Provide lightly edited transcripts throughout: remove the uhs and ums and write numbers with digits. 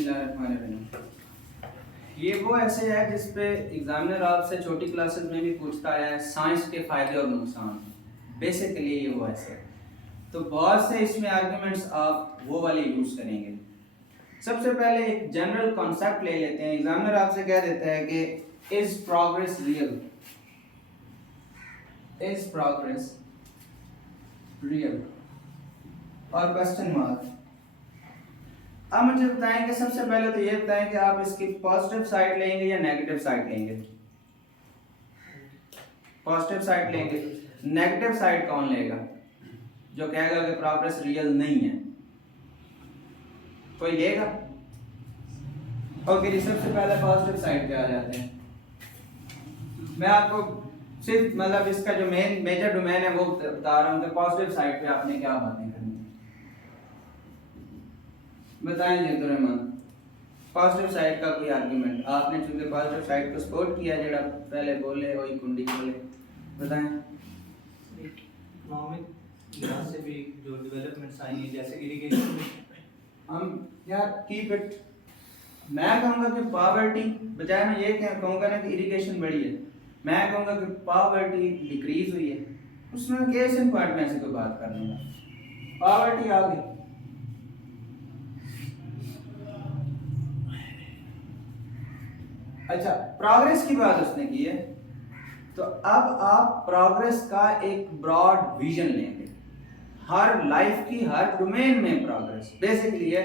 बिस्मिल्लाहिर्रहमानिर्रहीम। ये वो ऐसे है जिस पे एग्जामिनर आपसे छोटी क्लासेस में भी पूछता है साइंस के फायदे और नुकसान। बेसिकली ये वो ऐसे है, तो बहुत से इसमें आर्गुमेंट्स आप वो वाले यूज करेंगे। सबसे पहले एक जनरल कॉन्सेप्ट ले लेते हैं। एग्जामिनर आपसे कह देता है कि is progress real, is progress real और क्वेश्चन मार्क। अब मुझे बताएं कि सबसे पहले तो ये बताएं कि आप इसकी पॉजिटिव साइड लेंगे या नेगेटिव साइड लेंगे। पॉजिटिव साइड लेंगे। नेगेटिव साइड कौन लेगा? जो कहेगा कि प्रोग्रेस रियल नहीं है, कोई लेगा? ओके, सबसे पहले पॉजिटिव साइड पे आ जाते हैं। मैं आपको सिर्फ मतलब इसका जो मेजर डोमेन है वो बता रहा हूँ कि पॉजिटिव साइड पे आपने क्या बातें करनी है। बताएं अब्दुर्रहमान, पॉजिटिव साइड का कोई आर्गुमेंट आपने, चूंकि पॉजिटिव साइड को सपोर्ट किया, जरा पहले बोले वही कुंडी बोले, बताएं। इकोनॉमिक लिहाज से भी जो डेवलपमेंट्स आई हैं जैसे इरिगेशन, हम यार कीप इट, मैं कहूँगा कि पॉवर्टी, बजाय मैं ये कहूँगा ना कि इरिगेशन बढ़ी है, मैं कहूँगा कि पॉवर्टी डिक्रीज हुई है। उसमें केस इन पॉइंट में ऐसे कोई बात कर लूँगा, पॉवर्टी आ गई। अच्छा, प्रोग्रेस की बात उसने की है, तो अब आप प्रोग्रेस का एक ब्रॉड विजन लेंगे। हर लाइफ की हर डोमेन में प्रोग्रेस बेसिकली है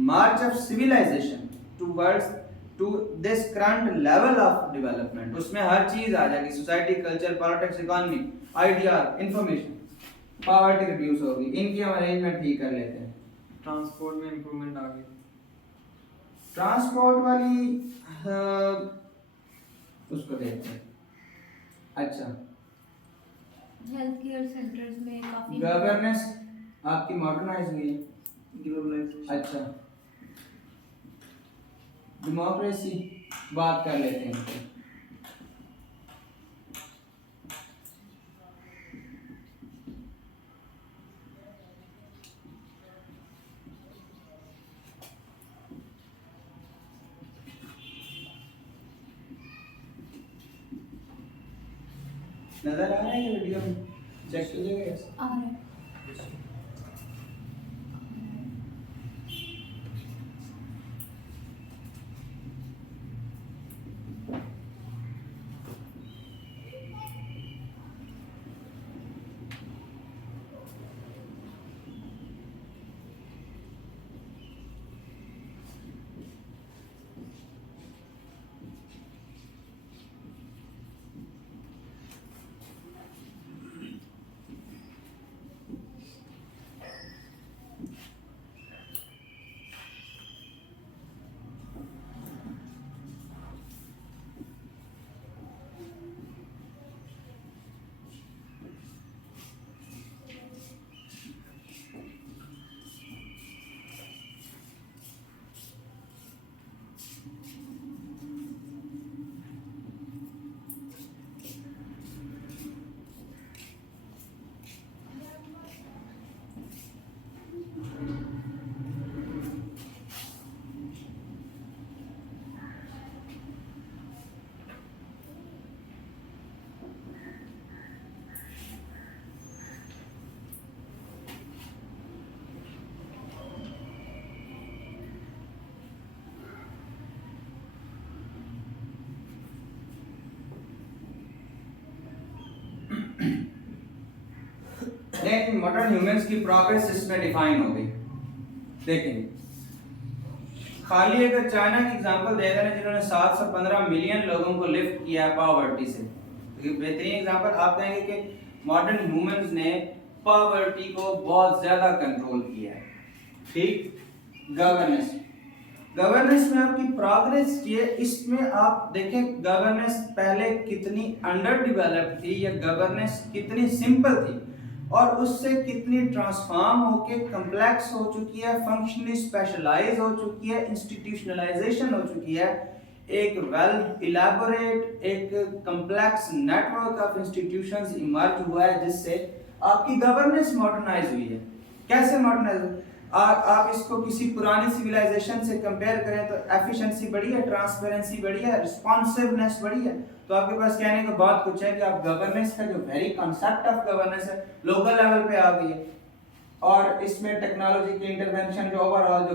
march of civilisation towards to this current level of development. उसमें हर चीज आ जाएगी, society, culture, politics, economy, idea, information. Poverty reduce होगी, इनकी हम अरेंजमेंट ठीक कर लेते हैं। ट्रांसपोर्ट में इंप्रूवमेंट आ गई। ट्रांसपोर्ट वाली उसको देखते हैं। अच्छा, हेल्थ केयर सेंटर्स में काफी गवर्नेंस आपकी मॉडर्नाइज हुई है। ग्लोबलाइजेशन। अच्छा, डेमोक्रेसी बात कर लेते हैं। नजर आ रहा है ये वीडियो में? चेक कीजिएगा। आ रहा है। मॉडर्न ह्यूमंस की प्रोग्रेस इसमें डिफाइन हो गई। देखें, खाली अगर चाइना की एग्जांपल दे देना, जिन्होंने 715 मिलियन लोगों को लिफ्ट किया है पॉवर्टी से, तो बेहतरीन एग्जांपल आप कहेंगे कि मॉडर्न ह्यूमंस ने पॉवर्टी को बहुत ज्यादा कंट्रोल किया है। ठीक, गवर्नेंस, गवर्नेंस में आपकी प्रोग्रेस ये, इसमें आप देखें गवर्नेंस पहले कितनी अंडर डेवलप्ड थी या गवर्नेंस कितनी सिंपल थी और उससे कितनी ट्रांसफॉर्म होके कॉम्प्लेक्स हो चुकी है, फंक्शनली स्पेशलाइज हो चुकी है, इंस्टीट्यूशनलाइजेशन हो चुकी है। एक वेल इलैबोरेट, एक complex network of institutions emerge हुआ है जिससे आपकी गवर्नेंस मॉडर्नाइज हुई है। कैसे मॉडर्नाइज? आप इसको किसी पुरानी सिविलाइजेशन से कंपेयर करें तो एफिशिएंसी बढ़ी है, ट्रांसपेरेंसी बढ़ी है, रिस्पॉन्सिवनेस बढ़ी है। तो आपके पास कहने को बहुत कुछ है कि आप गवर्नेंस का जो वेरी कॉन्सेप्ट ऑफ गवर्नेंस है लोकल लेवल पे आ गई है, और इसमें टेक्नोलॉजी की इंटरवेंशन जो ओवरऑल जो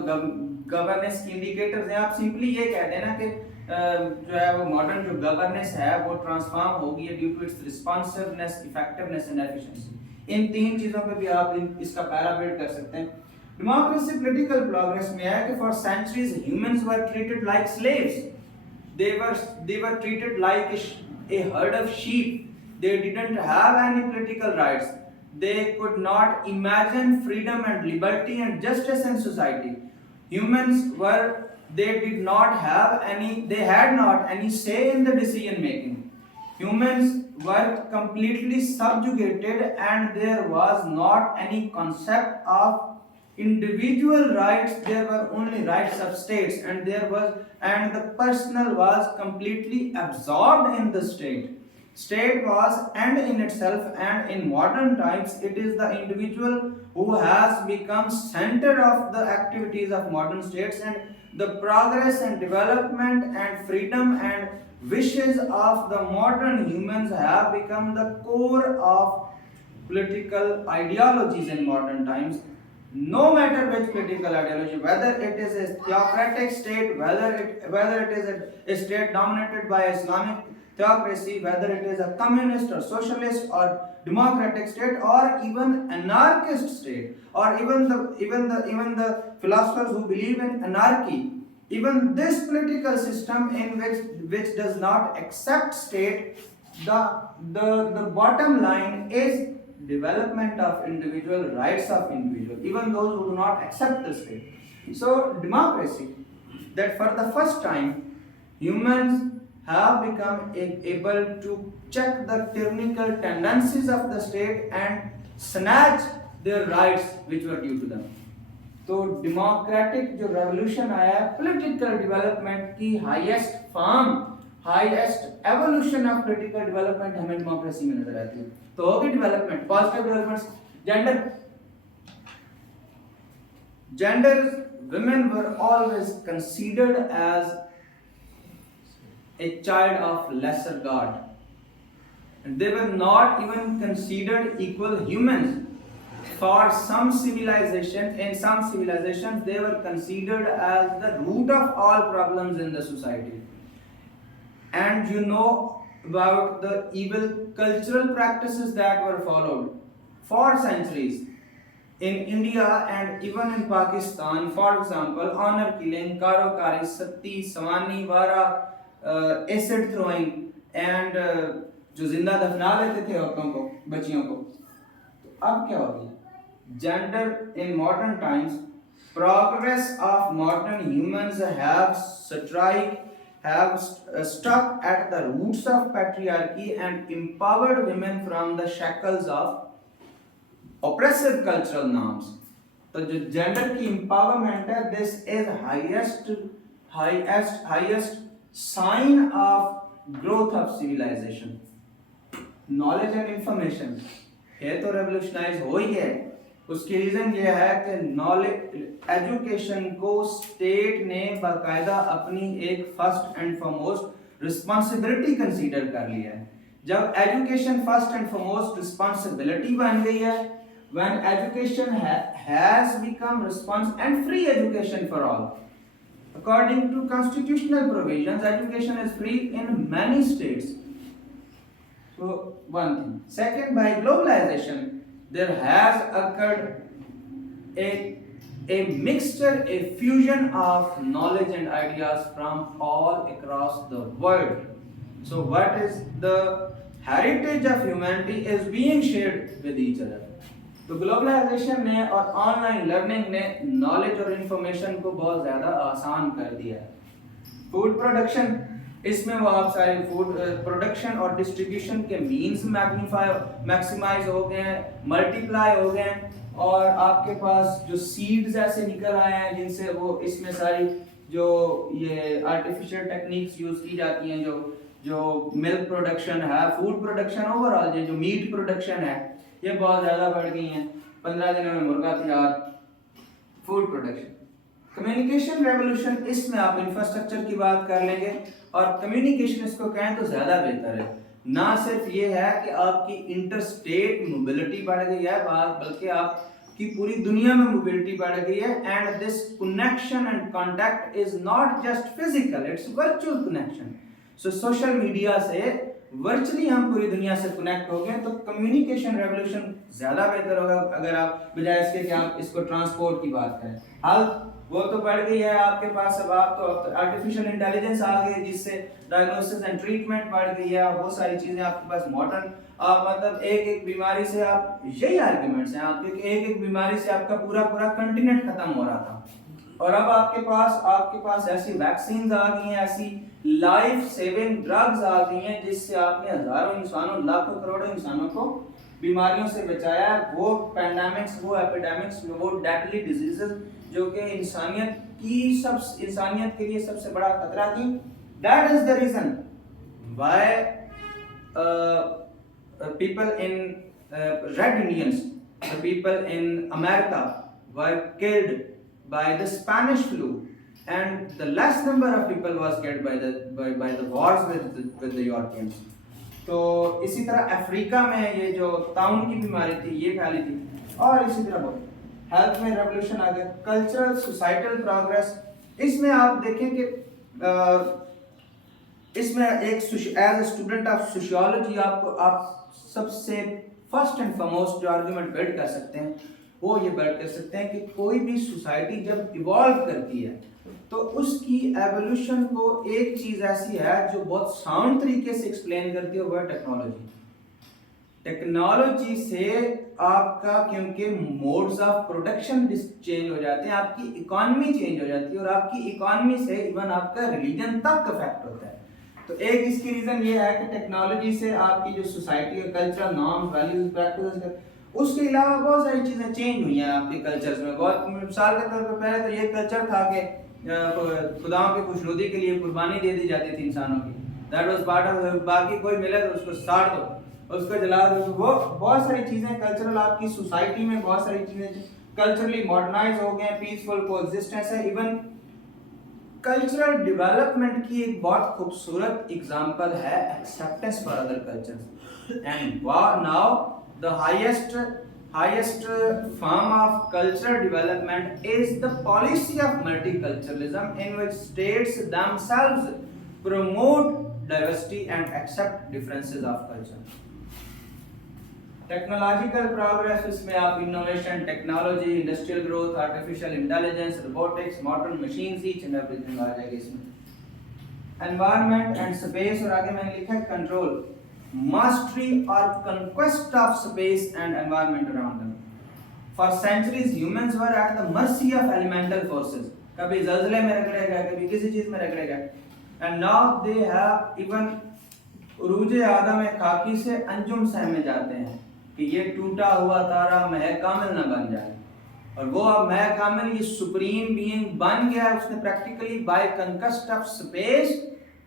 गवर्नेंस की इंडिकेटर्स हैं, आप सिंपली ये कह देना कि जो है वो मॉडर्न जो गवर्नेंस है वो ट्रांसफॉर्म होगी है due to its responsiveness, effectiveness and efficiency. इन तीन चीजों पे भी आप इसका पैरामीटर कर सकते हैं। डेमोक्रेसी पॉलिटिकल प्रोग्रेस में है कि for centuries humans were treated like slaves, they were treated like a herd of sheep, they didn't have any political rights, they could not imagine freedom and liberty and justice in society. Humans were, they had not any say in the decision making. Humans were completely subjugated and there was not any concept of individual rights, there were only rights of states, and the personal was completely absorbed in the state was end in itself, and in modern times it is the individual who has become center of the activities of modern states, and the progress and development and freedom and wishes of the modern humans have become the core of political ideologies in modern times. No matter which political ideology, whether it is a theocratic state, whether it is a state dominated by Islamic theocracy, whether it is a communist or socialist or democratic state, or even anarchist state, or even the philosophers who believe in anarchy, even this political system in which does not accept state, the bottom line is development of individual, rights of individual, even those who do not accept the state. So democracy, that for the first time humans have become able to check the tyrannical tendencies of the state and snatch their rights which were due to them. तो democratic जो revolution आया है, political development की highest form, highest evolution of political development हमें democracy में नजर आती है। तो होगी development, positive development, gender, women were always considered as a child of lesser god, and they were not even considered equal humans. For some civilizations, in some civilizations they were considered as the root of all problems in the society. And you know about the evil cultural practices that were followed for centuries in India and even in Pakistan. For example, honor killing, karokari, sati, sawani, vara, acid throwing, and जो जिंदा दफना लेते थे औरतों को, बच्चियों को। तो अब क्या हो गया? Gender in modern times, progress of modern humans have struck at the roots of patriarchy and empowered women from the shackles of oppressive cultural norms. तो जो gender की empowerment है, this is highest sign of growth of civilization. Knowledge and information ये तो revolutionize हो ही है। उसकी reason ये है कि नॉलेज, एजुकेशन को स्टेट ने बाकायदा अपनी एक first and foremost responsibility consider कर लिया है। जब education first and foremost responsibility बन गई है, when education has become response and free education for all according to constitutional provisions, education is free in many states. So one thing. Second, by globalization there has occurred a mixture, a fusion of knowledge and ideas from all across the world. So what is the heritage of humanity is being shared with each other. तो globalisation ने और online learning ने knowledge और information को बहुत ज़्यादा आसान कर दिया है। फूड प्रोडक्शन, इसमें वो आप सारे फूड प्रोडक्शन और डिस्ट्रीब्यूशन के मींस मैक्सिमाइज हो गए हैं, मल्टीप्लाई हो गए हैं, और आपके पास जो सीड्स ऐसे निकल आए हैं जिनसे वो इसमें सारी जो ये आर्टिफिशियल टेक्निक्स यूज़ की जाती हैं, जो मिल्क प्रोडक्शन है, फूड प्रोडक्शन ओवरऑल, जो मीट प्रोडक्शन है, ये बहुत ज़्यादा बढ़ गई हैं। 15 दिनों में मुर्गा तैयार, फूड प्रोडक्शन। कम्युनिकेशन रेवोल्यूशन, इसमें आप इंफ्रास्ट्रक्चर की बात कर लेंगे, और कम्युनिकेशन इसको कहें तो ज़्यादा बेहतर है। ना सिर्फ ये है कि आपकी इंटरस्टेट मोबिलिटी बढ़ गई है, बल्कि आपकी पूरी दुनिया में मोबिलिटी बढ़ गई है। And this connection and contact is not just physical, it's virtual connection. So social media से वर्चुअली हम पूरी दुनिया से कनेक्ट हो गए, तो कम्युनिकेशन रेवोल्यूशन ज़्यादा बेहतर होगा अगर आप बजाय इसके कि आप इसको ट्रांसपोर्ट की बात करें। हेल्थ वो तो बढ़ गई है आपके पास, अब आप तो आर्टिफिशियल इंटेलिजेंस आ गई जिससे डायग्नोसिस एंड ट्रीटमेंट बढ़ गई है, बहुत सारी चीजें आपके पास मॉडर्न, आप मतलब एक एक बीमारी से आप, यही आर्गुमेंट्स हैं आपके कि एक एक बीमारी से आपका पूरा पूरा कंटिनेंट खत्म हो रहा था, और अब आपके पास ऐसी वैक्सीन आ गई हैं, ऐसी लाइफ सेविंग ड्रग्स आ गई हैं जिससे आपने हजारों इंसानों, लाखों करोड़ों इंसानों को बीमारियों से बचाया है। वो पैंडेमिक्स, वो एपिडेमिक्स, वो डेडली डिजीजेस जो कि इंसानियत के लिए सबसे बड़ा खतरा थी। That is the reason why people in red Indians, the people in America were killed by the Spanish flu, and the less number of people was killed by the wars with the Europeans. तो इसी तरह Africa में ये जो ताउन की बीमारी थी ये फैली थी, और इसी तरह बहुत हेल्थ में रेवोल्यूशन आ गया। कल्चरल सोसाइटल प्रोग्रेस, इसमें आप देखें कि इसमें एक as a student of sociology आप सबसे फर्स्ट एंड फॉरमोस्ट जो आर्गुमेंट बिल्ड कर सकते हैं वो ये बिल्ड कर सकते हैं कि कोई भी सोसाइटी जब इवॉल्व करती है तो उसकी एवोल्यूशन को एक चीज ऐसी है जो बहुत साउंड तरीके से एक्सप्लेन करती है, वो है टेक्नोलॉजी। टेक्नोलॉजी से आपका, क्योंकि मोड्स ऑफ प्रोडक्शन चेंज हो जाते हैं, आपकी इकोनॉमी चेंज हो जाती है, और आपकी इकोनॉमी से इवन आपका रिलीजन तक अफेक्ट होता है। तो एक इसकी रीजन ये है कि टेक्नोलॉजी से आपकी जो सोसाइटी का कल्चरल नॉर्म्स, वैल्यूज, प्रैक्टिसेस, उसके अलावा बहुत सारी चीजें चेंज हुई हैं आपके कल्चर्स में। बहुत मिसाल के तौर पर पहले तो ये कल्चर था कि खुदाओं की खुशनुदी के लिए कुर्बानी दे दी जाती थी इंसानों की, दैट वाज पार्ट ऑफ, बाकी कोई मिले तो उसको साड़ दो, उसको जला दो। वो बहुत सारी चीजें कल्चरल, आपकी सोसाइटी में बहुत सारी चीजें कल्चरली मॉडर्नाइज हो गए, पीसफुल कोएग्जिस्टेंस है। इवन कल्चरल डेवलपमेंट की एक बहुत खूबसूरत एग्जांपल है acceptance for other cultures, and now the highest form of cultural development is the policy of multiculturalism, in which states themselves promote diversity and accept differences of culture. Technological progress, इसमें आप innovation, technology, industrial growth, artificial intelligence, robotics, modern machines, each and everything आ जाएगा इसमें। Environment and space, और आगे मैंने लिखा है control, mastery or conquest of space and environment around them. For centuries humans were at the mercy of elemental forces, कभी ज़लज़ले में रगड़े गए, कभी किसी चीज में रगड़े गए, and now they have even उरूज आदम में खाकी से अंजुम सह में जाते हैं कि ये टूटा हुआ तारा मह कामिल न बन जाए, और वो अब मह कामिल, ये सुप्रीम बीइंग बन गया, उसने practically by conquest of space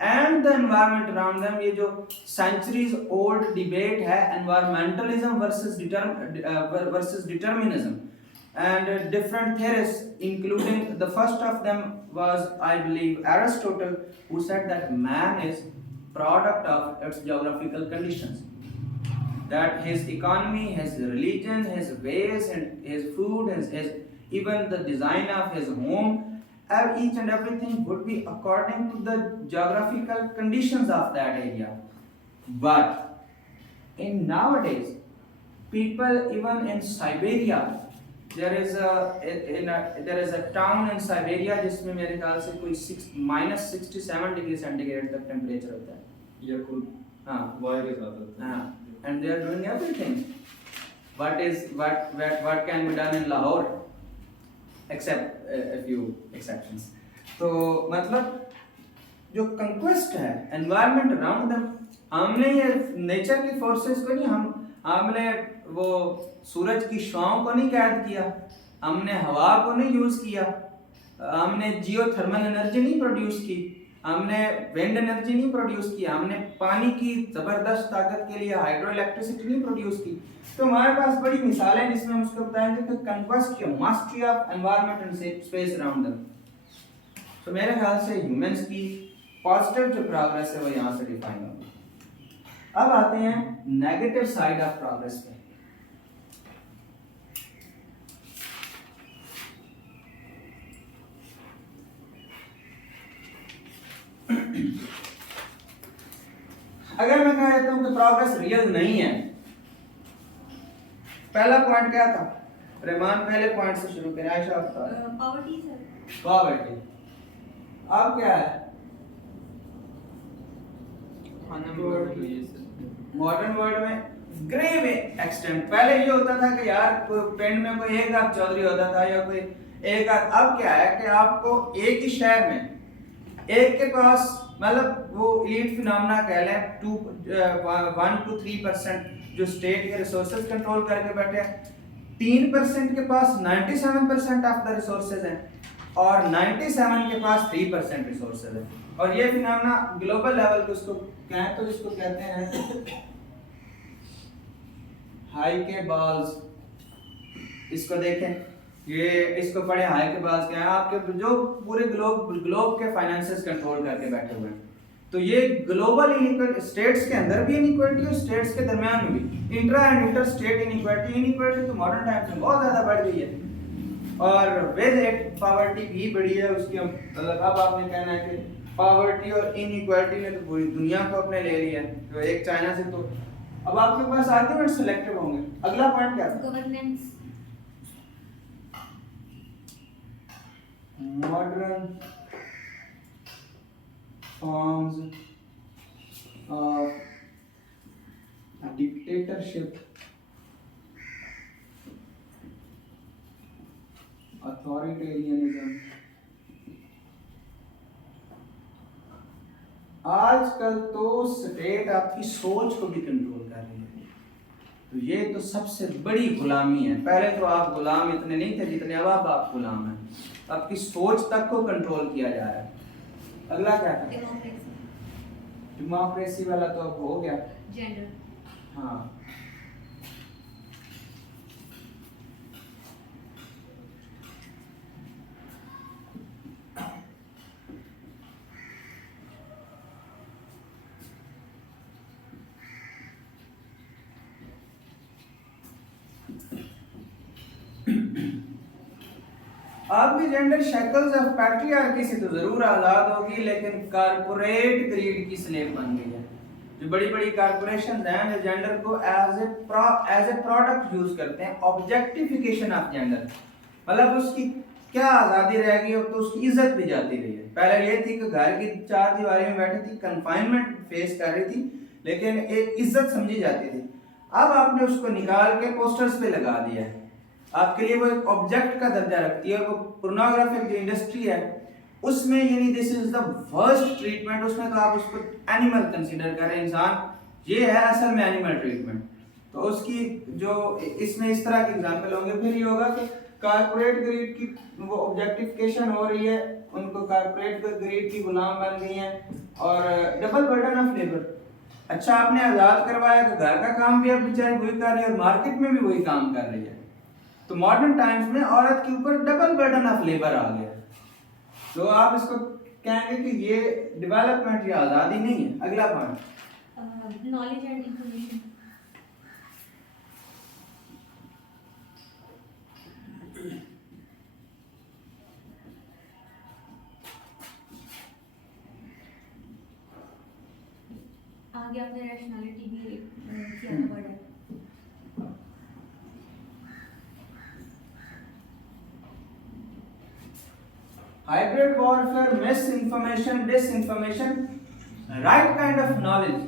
and the environment around them। ये जो centuries old debate है environmentalism versus determinism, and different theorists, including the first of them was, I believe, Aristotle, who said that man is product of its geographical conditions, that his economy, his religion, his ways, and his food, his even the design of his home, each and everything would be according to the geographical conditions of that area. But in nowadays, people even in Siberia, there is a town in Siberia जिसमें मेरे ख्याल से कोई -67 degree centigrade तक temperature होता है। या खुद हाँ वायर के साथ होता है। हाँ, and they are doing everything. What can be done in Lahore? Except a few exceptions. तो मतलब जो कंक्वेस्ट है एनवायरनमेंट अराउंड देम, हमने ये नेचर की फोर्सेस को नहीं, हमने वो सूरज की शुआओं को नहीं कैद किया, हमने हवा को नहीं यूज किया, हमने जियोथर्मल एनर्जी नहीं प्रोड्यूस की, हमने विंड एनर्जी नहीं प्रोड्यूस किया, हमने पानी की जबरदस्त ताकत के लिए हाइड्रो इलेक्ट्रिसिटी नहीं प्रोड्यूस की। तो हमारे पास बड़ी मिसालें हैं जिसमें हम उसको बताएंगे कि कंक्वेस्ट या mastery of environment and space around them. तो मेरे ख्याल से ह्यूमंस की पॉजिटिव जो प्रोग्रेस है वो यहाँ से डिफाइन होगी। अब आते हैं नेगेटिव साइड ऑफ प्रोग्रेस पे। अगर मैं कह देता हूं कि प्रोग्रेस रियल नहीं है, पहला पॉइंट क्या था? रहमान पहले पॉइंट से शुरू करें। आयशा आप बताओ। Poverty sir. पॉवर्टी। अब क्या है? मॉडर्न वर्ल्ड में ग्रेव एक्सटेंट। पहले ये होता था कि यार पिंड में कोई एक आध चौधरी होता था या कोई एक आध। अब क्या है कि आपको एक ही शहर में एक के पास, मतलब वो एलीट फिनोमेना कह लें, 1 to 3% जो स्टेट के रिसोर्सेज कंट्रोल करके बैठे हैं, 3% के पास 97% ऑफ द रिसोर्सेज हैं और 97 के पास 3% रिसोर्सेज हैं। और ये फिनोमेना ग्लोबल लेवल पे उसको कहें तो इसको कहते हैं हाई के बाल्स। इसको देखें, ये इसको पढ़े हाई के बाल्स क्या है, आपके जो पूरे ग्लोब के फाइनेंसेस कंट्रोल करके बैठे हुए हैं। तो ये ग्लोबल इनइक्वालिटी, स्टेट्स के अंदर भी इनइक्वालिटी और स्टेट्स के दरमियान में भी, intra and inter state inequality तो मॉडर्न टाइम्स में बहुत ज़्यादा बढ़ गई है। और विद इट पावर्टी भी बढ़ी है। उसकी मतलब अब आपने कहना है कि पावर्टी और इनइक्वालिटी ने तो पूरी दुनिया को अपने ले लिया है। तो एक चाइना से, तो अब आपके पास आर्गुमेंट सिलेक्टिव होंगे। अगला पॉइंट क्या था? Governance. Modern forms of dictatorship, authoritarianism. आजकल तो स्टेट आपकी सोच को भी कंट्रोल कर रही है। तो ये तो सबसे बड़ी गुलामी है। पहले तो आप गुलाम इतने नहीं थे जितने अब आप गुलाम हैं। आपकी सोच तक को कंट्रोल किया जा रहा है। अगला क्या था? डेमोक्रेसी वाला तो अब हो गया। जेंडर। हाँ, आपकी जेंडर शक्ल्स ऑफ पैट्रियार्की से तो जरूर आजाद होगी, लेकिन कारपोरेट ग्रीड की स्लेव बन गई है। जो बड़ी बड़ी कारपोरेशन हैं जो जेंडर को एज ए प्रोडक्ट यूज करते हैं। ऑब्जेक्टिफिकेशन ऑफ जेंडर, मतलब उसकी क्या आज़ादी रह गई, अब तो उसकी इज्जत भी जाती रही है। पहले ये थी कि घर की चार दीवारी में बैठी थी, कन्फाइनमेंट फेस कर रही थी, लेकिन एक इज्जत समझी जाती थी। अब आपने उसको निकाल के पोस्टर्स पे लगा दिया है। आपके लिए वो एक ऑब्जेक्ट का दर्जा रखती है। वो पोर्नोग्राफिक जो इंडस्ट्री है उसमें, यानी this is the worst treatment. उसमें तो आप उसको एनिमल कंसीडर करें, इंसान ये है असल में एनिमल ट्रीटमेंट। तो उसकी जो इसमें इस तरह के एग्जांपल होंगे। फिर ये होगा कि कारपोरेट ग्रीड की वो ऑब्जेक्टिफिकेशन हो रही है, उनको कारपोरेट ग्रीड की गुलाम बन गई हैं। और डबल बर्डन ऑफ लेबर। अच्छा, आपने आज़ाद करवाया तो घर का काम भी अब बेचारी वही कर रही है और मार्केट में भी वही काम कर रही है। तो मॉडर्न टाइम्स में औरत के ऊपर डबल बर्डन ऑफ लेबर आ गया। तो आप इसको कहेंगे कि ये डेवलपमेंट या आज़ादी नहीं है। अगला पॉइंट, नॉलेज एंड इंफॉर्मेशन। आगे आपने रैशनैलिटी भी किया था वर्ड है। hybrid warfare, misinformation, disinformation, right kind of knowledge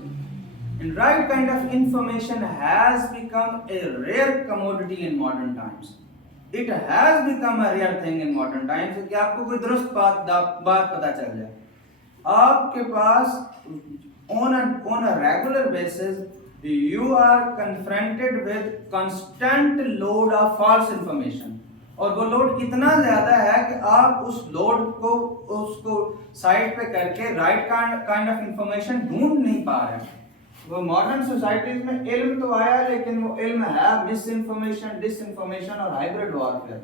and right kind of information has become a rare commodity in modern times. It has become a rare thing in modern times कि आपको कोई दुरुस्त बात पता चल जाए। आपके पास on a regular basis you are confronted with constant load of false information और वो लोड कितना ज़्यादा है कि आप उस लोड को उसको साइड पे करके राइट काइंड ऑफ इंफॉर्मेशन ढूंढ नहीं पा रहे हैं। वो मॉडर्न सोसाइटीज में इल्म तो आया, लेकिन वो इल्म है मिस इन्फॉर्मेशन, डिस इन्फॉर्मेशन और हाइब्रिड वॉरफेयर।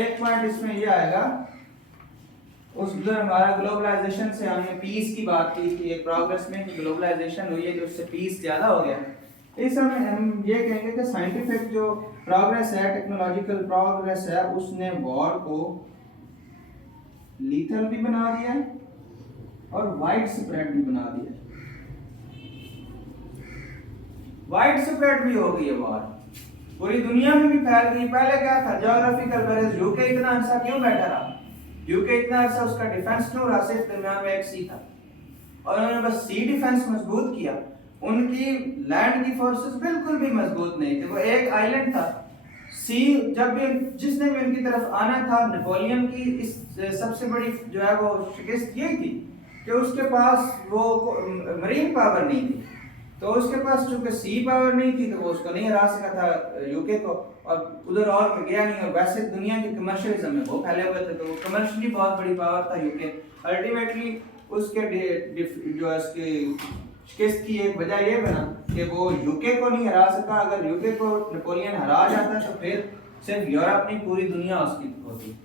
एक पॉइंट इसमें ये आएगा, उस उधर हमारा ग्लोबलाइजेशन से हमने पीस की बात की थी एक प्रोग्रेस में कि ग्लोबलाइजेशन हुई है जो उससे पीस ज़्यादा हो गया। इस समय हम ये कहेंगे कि साइंटिफिक जो प्रोग्रेस है, टेक्नोलॉजिकल प्रोग्रेस है, उसने वॉर को लीथल भी बना दिया है और वाइड स्प्रेड भी बना दिया है। वाइड स्प्रेड भी हो गई है वॉर, पूरी दुनिया में भी फैल गई। पहले क्या था, ज्योग्राफिकल बैरियर, यूके इतना अरसा क्यों बैठा रहा, यूके इतना अरसा उसका डिफेंस क्यों रहा, सिर्फ दरमियान में एक सी था और उन्होंने बस सी डिफेंस मजबूत किया। उनकी लैंड की फोर्सेस बिल्कुल भी मजबूत नहीं थे, वो एक आइलैंड था। सी जब भी जिसने भी उनकी तरफ आना था, नेपोलियन की इस सबसे बड़ी जो है वो शिकस्त ये थी कि उसके पास वो मरीन पावर नहीं थी, तो उसके पास चूंकि सी पावर नहीं थी तो वो उसको नहीं हरा सका था यूके को, और उधर और गया नहीं। और वैसे दुनिया के कमर्शियलिज्म में वो फैले हुए थे, तो वो कमर्शियली बहुत बड़ी पावर था यूके। अल्टीमेटली उसके जो इसके शिकस्त की एक वजह ये बना कि वो यूके को नहीं हरा सका। अगर यूके को नेपोलियन हरा जाता तो फिर सिर्फ यूरोप नहीं पूरी दुनिया उसकी होती।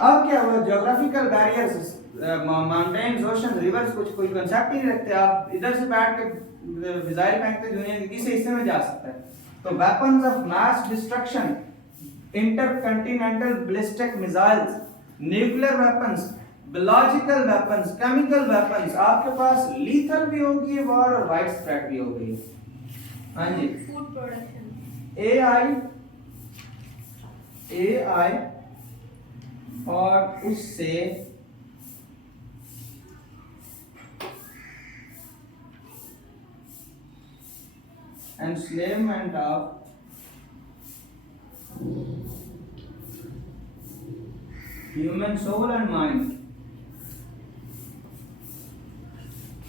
अब क्या हुआ, geographical barriers, mountains, ocean, reverse कुछ कोई कांसेप्ट ही नहीं रखते। आप इधर से बैठ के मिसाइल फेंकते दुनिया के किसी हिस्से में जा सकता है। तो weapons of mass destruction, intercontinental ballistic missiles, nuclear weapons, biological weapons, chemical weapons, आपके पास लीथल भी होगी वॉर और वाइड स्प्रेड भी हो गई। हाँ जी, फूड प्रोडक्शन, एआई और उससे enslavement of human soul and mind,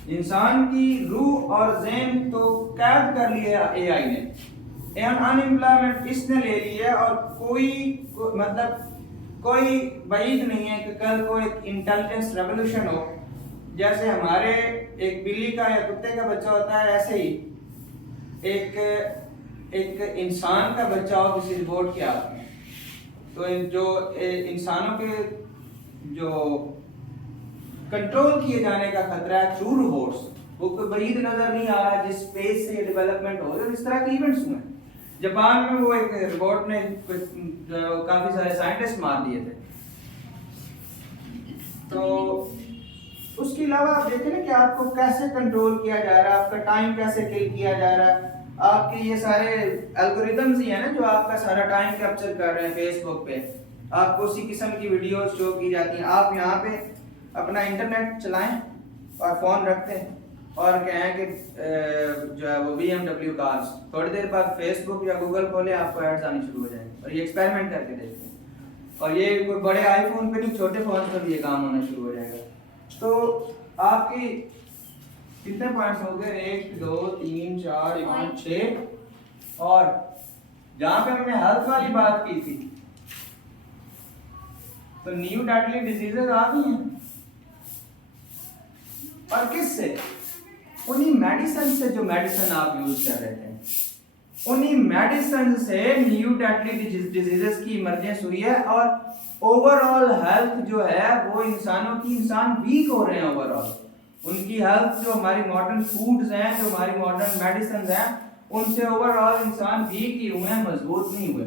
इंसान की रूह और ज़हन तो कैद कर लिया एआई ने। अनएम्प्लॉयमेंट इसने ले ली है और मतलब कोई वईद नहीं है कि कल को एक इंटेलिजेंस रेवोल्यूशन हो। जैसे हमारे एक बिल्ली का या कुत्ते का बच्चा होता है, ऐसे ही एक इंसान का बच्चा हो किसी रिपोर्ट के हाथ में, तो जो इंसानों के जो कंट्रोल किए जाने का खतरा है थ्रू रोबोट्स, वो कोई वईद नजर नहीं आ रहा जिस स्पेस से डेवलपमेंट हो रही है। इस तरह के इवेंट्स हुए जापान में, वो एक रोबोट ने काफी सारे साइंटिस्ट मार दिए थे। तो उसके अलावा आप देखें ना कि आपको कैसे कंट्रोल किया जा रहा है, आपका टाइम कैसे किल किया जा रहा है। आपके ये सारे एल्गोरिदम्स ही है ना जो आपका सारा टाइम कैप्चर कर रहे हैं। फेसबुक पे आपको उसी किस्म की वीडियोस शो की जाती हैं। आप यहाँ पे अपना इंटरनेट चलाएं और फ़ोन रखते हैं और कहें कि जो है वो BMW कार्स, थोड़ी देर बाद फेसबुक या गूगल खोले आपको एड्स आनी शुरू हो जाएंगे। और ये एक्सपेरिमेंट करके देखते हैं, और ये कोई बड़े आईफोन पे नहीं, छोटे फ़ोन पर भी ये काम होना शुरू हो जाएगा। तो आपकी कितने पॉइंट्स हो गए, 1 2 3 4 5 6, और जहाँ पे हमने हेल्थ वाली बात की थी तो न्यू डेडली डिजीजेज आ गई हैं। और किससे? उन्हीं मेडिसिन से जो मेडिसिन आप यूज कर रहे थे, उन्हीं मेडिसिन से न्यू डेडली डिजीजेस की इमरजेंस हुई है। और ओवरऑल हेल्थ जो है वो इंसान वीक हो रहे हैं। ओवरऑल उनकी हेल्थ, जो हमारी मॉडर्न फूड्स हैं, जो हमारी मॉडर्न मेडिसिन हैं, उनसे ओवरऑल इंसान वीक ही हुए हैं, मजबूत नहीं हुए।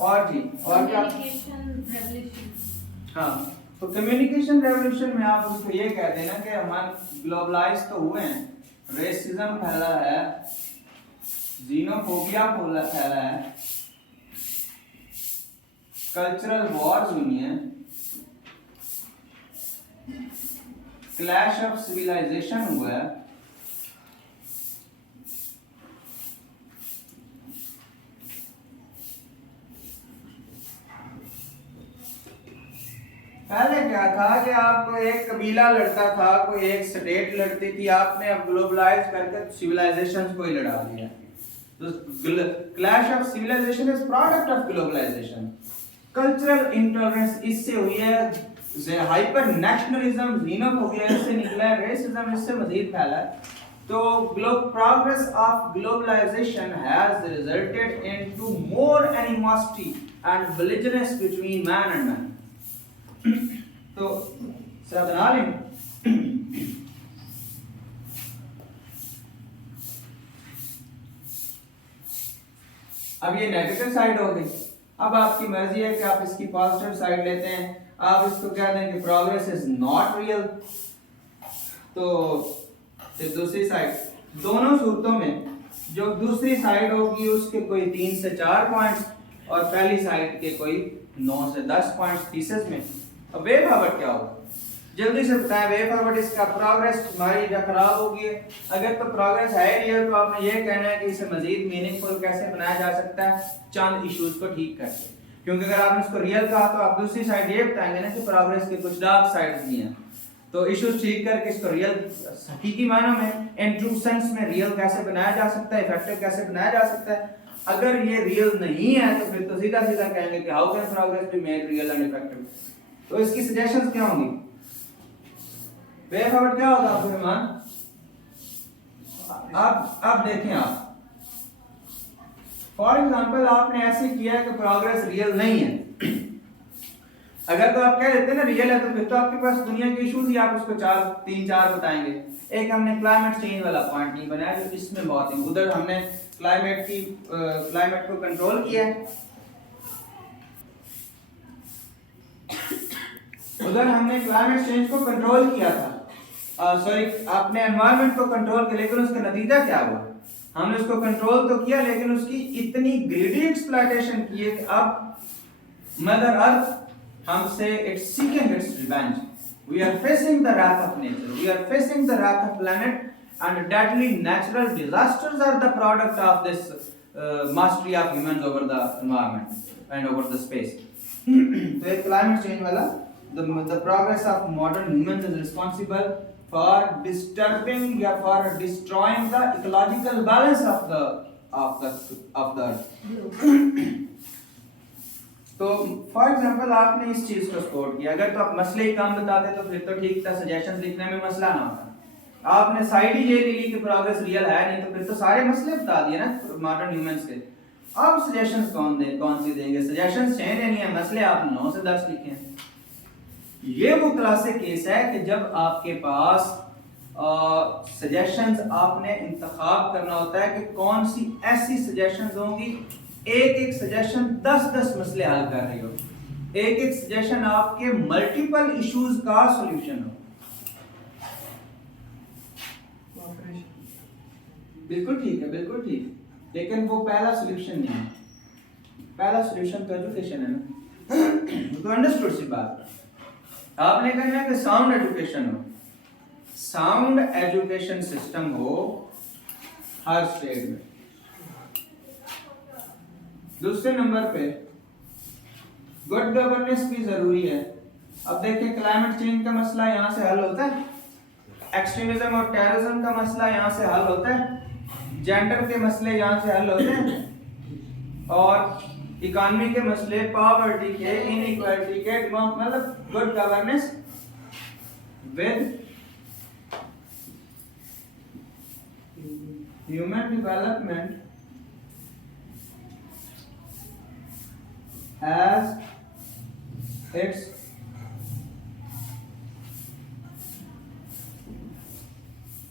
और जी, और क्या? Communication revolution. हाँ, तो कम्युनिकेशन रेवोल्यूशन में आप उसको ये कह देना कि हमारे ग्लोबलाइज तो हुए हैं, रेसिज्म फैला है, जीनोफोबिया फैला है, कल्चरल वॉर्स हुई हैं, क्लैश ऑफ सिविलाइजेशन हुआ है, पहले क्या था कि आपको एक कबीला लड़ता था, कोई एक स्टेट लड़ती थी, आपने अब ग्लोबलाइज करके सिविलाइजेशंस को ही लड़ा दिया। तो clash of civilisation is product of globalisation. Cultural intolerance इससे हुई है, हाइपर नेशनलिज्म xenophobia इससे निकला है, रेसिज्म इससे मजीद फैला है। तो progress of globalization has resulted into more animosity and belligerence between man and man। तो साधनालिम अब ये नेगेटिव साइड हो गई। अब आपकी मर्जी है कि आप इसकी पॉजिटिव साइड लेते हैं, आप इसको कह दें कि प्रोग्रेस इज नॉट रियल। तो फिर दूसरी साइड, दोनों सूरतों में जो दूसरी साइड होगी उसके कोई 3 से 4 पॉइंट्स और पहली साइड के कोई 9 से 10 पॉइंट्स थीसिस में। अब वे फॉरवर्ड क्या होगा, जल्दी से बताएं। वे फॉरवर्ड इसका प्रोग्रेस हमारी जो खराब होगी, अगर तो प्रोग्रेस है रियल तो आपने ये कहना है कि इसे मजीद मीनिंगफुल कैसे बनाया जा सकता है, चंद इश्यूज को ठीक करके। क्योंकि अगर आपने इसको रियल कहा तो आप दूसरी साइड ये बताएंगे ना कि प्रोग्रेस के कुछ डार्क साइड्स भी हैं। तो इश्यूज ठीक करके इसको रियल हकीकी मायने में इन ट्रू सेंस में रियल कैसे बनाया जा सकता है, इफेक्टिव कैसे बनाया जा सकता है। अगर ये रियल नहीं है तो फिर तो सीधा सीधा कहेंगे कि how can progress be made real and effective. तो इसकी सजेशंस क्या होंगी, वे फॉरवर्ड क्या होगा आपको रहमान? अब देखें आप, फॉर एग्जांपल आपने ऐसे किया कि प्रोग्रेस रियल नहीं है। अगर तो आप कह देते हैं ना रियल है, तो फिर तो आपके पास दुनिया के इश्यूज ही आप उसको 3-4 बताएंगे। एक हमने क्लाइमेट चेंज वाला पॉइंट नहीं बनाया जो इसमें बहुत ही, उधर हमने क्लाइमेट को कंट्रोल किया है, उधर हमने क्लाइमेट चेंज को कंट्रोल किया था, सॉरी आपने एनवायरनमेंट को कंट्रोल किया, लेकिन उसका नतीजा क्या हुआ? हमने उसको कंट्रोल तो किया लेकिन उसकी इतनी ग्रेडी एक्सप्लॉयटेशन की है कि अब मदर अर्थ हमसे it's seeking its revenge. We are facing the wrath of nature, we are facing the wrath of planet and deadly natural disasters are the product of this mastery of humans over the environment and over the space. तो एक climate change वाला, the progress of modern humans is responsible for disturbing या for destroying the ecological balance of the earth। तो for example आपने इस चीज को support किया, अगर तो आप मसले ही कम बताते तो फिर तो ठीक था, सजेशंस लिखने में मसला ना होता। आपने साइड ही ये ली कि प्रोग्रेस रियल है नहीं, तो फिर तो सारे मसले बता दिए ना मॉडर्न ह्यूमंस के। अब सजेशंस कौन सी देंगे? सजेशंस चाहिए नहीं है, मसले आप 9 से 10 लिखे हैं। ये वो क्लासिक केस है कि जब आपके पास सजेशंस आपने इंतखाब करना होता है कि कौन सी ऐसी सजेशंस होंगी, एक सजेशन 10 मसले हल कर रही हो, एक सजेशन आपके मल्टीपल इश्यूज का सॉल्यूशन हो। बिल्कुल ठीक है, बिल्कुल ठीक, लेकिन वो पहला सॉल्यूशन नहीं है। पहला सॉल्यूशन तो एजुकेशन है ना, तो अंडरस्टूड सी बात। आपने कहना है कि साउंड एजुकेशन हो, साउंड एजुकेशन सिस्टम हो हर स्टेट में। दूसरे नंबर पे गुड गवर्नेंस भी जरूरी है। अब देखिए क्लाइमेट चेंज का मसला यहाँ से हल होता है, एक्सट्रीमिज्म और टेररिज्म का मसला यहाँ से हल होता है, जेंडर के मसले यहाँ से हल होते हैं, और इकोनॉमी के मसले, पॉवर्टी के, इनइक्वालिटी के, मतलब good governance with human development as its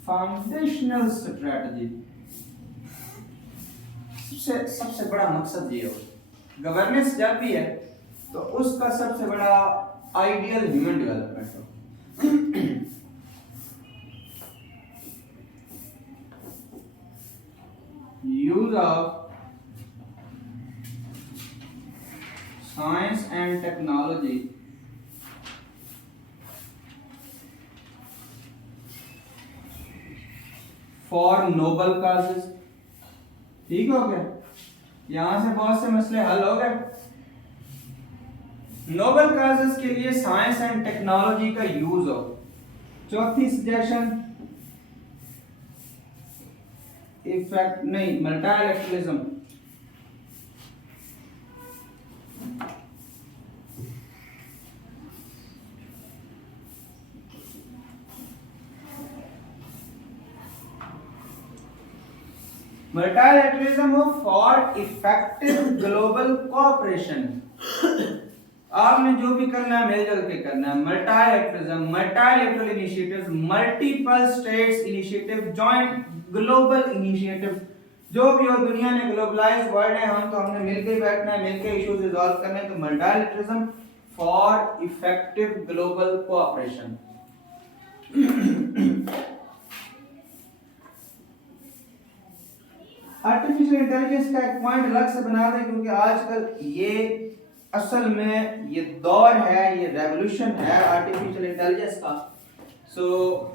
foundational strategy। सबसे बड़ा मकसद ये हो, गवर्नेंस जब भी है तो उसका सबसे बड़ा आइडियल ह्यूमन डेवलपमेंट हो। Use of science and technology for noble causes। ठीक हो गया, यहां से बहुत से मसले हल हो गए। नोबल काजेस के लिए साइंस एंड टेक्नोलॉजी का यूज हो। चौथी सजेशन, इफेक्ट नहीं, multilateralism. Multilateralism for effective global cooperation. आपने जो भी करना है मिलजुल के करना है। Multilateralism, multilateral initiatives, multiple states initiative, joint global initiative, जो भी हो दुनिया में ग्लोबलाइज्ड वर्ल्ड है, हम तो हमने मिलके बैठना है, मिलके इश्यूज रिजॉल्व करने हैं। तो multilateralism for effective global cooperation. Artificial intelligence का एक पॉइंट अलग से बना दें, क्योंकि आजकल ये असल में ये दौर है, ये रेवोल्यूशन है आर्टिफिशियल इंटेलिजेंस का। सो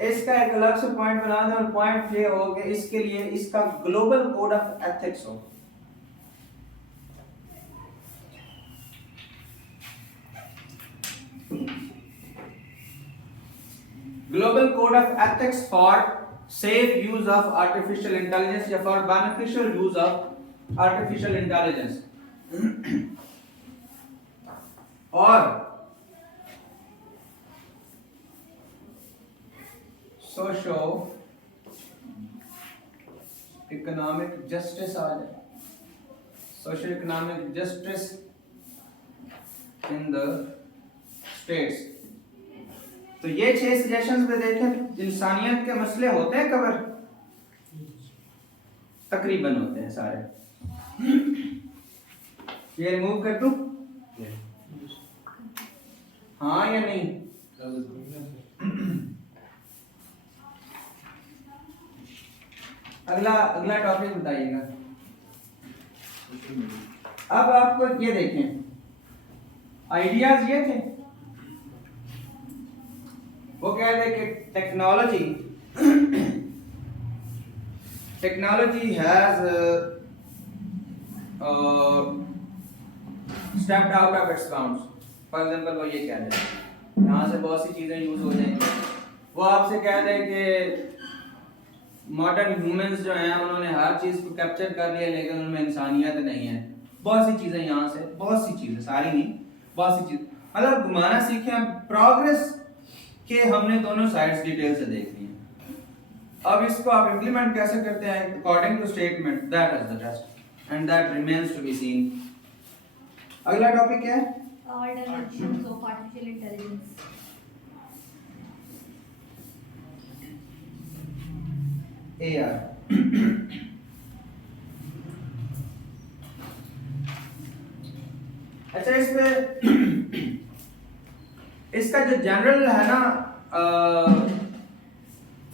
इसका एक अलग से पॉइंट बना दें, और पॉइंट ये हो कि इसके लिए इसका ग्लोबल कोड ऑफ एथिक्स हो। Global code of ethics for safe use of artificial intelligence या for beneficial use of artificial intelligence। और सोशो इकोनॉमिक जस्टिस आ जाए, socio economic justice in the states. तो ये 6 सजेशंस पे देखें, इंसानियत के मसले होते हैं कवर, तकरीबन होते हैं सारे। ये रिमूव कर दूं? हाँ या नहीं? अगला टॉपिक बताइएगा। अब आपको ये देखें, आइडियाज ये थे, वो कह रहे कि technology has stepped out of its bounds. For example वो ये कह रहे हैं यहाँ से बहुत सी चीजें यूज हो जाएंगी। वो आपसे कह रहे हैं कि मॉडर्न ह्यूमंस जो हैं उन्होंने हर चीज को कैप्चर कर लिया, लेकिन उनमें इंसानियत नहीं है। बहुत सी चीजें यहाँ से, बहुत सी चीजें, सारी नहीं, बहुत सी चीज, मतलब घुमाना सीखे। प्रोग्रेस के हमने दोनों साइड्स डिटेल से देख ली है। अब इसको आप इंप्लीमेंट कैसे करते हैं according to statement, that is the test and that remains to be seen. अगला टॉपिक क्या है? All dimensions of artificial intelligence. AR। अच्छा, इसमें इसका जो जनरल है ना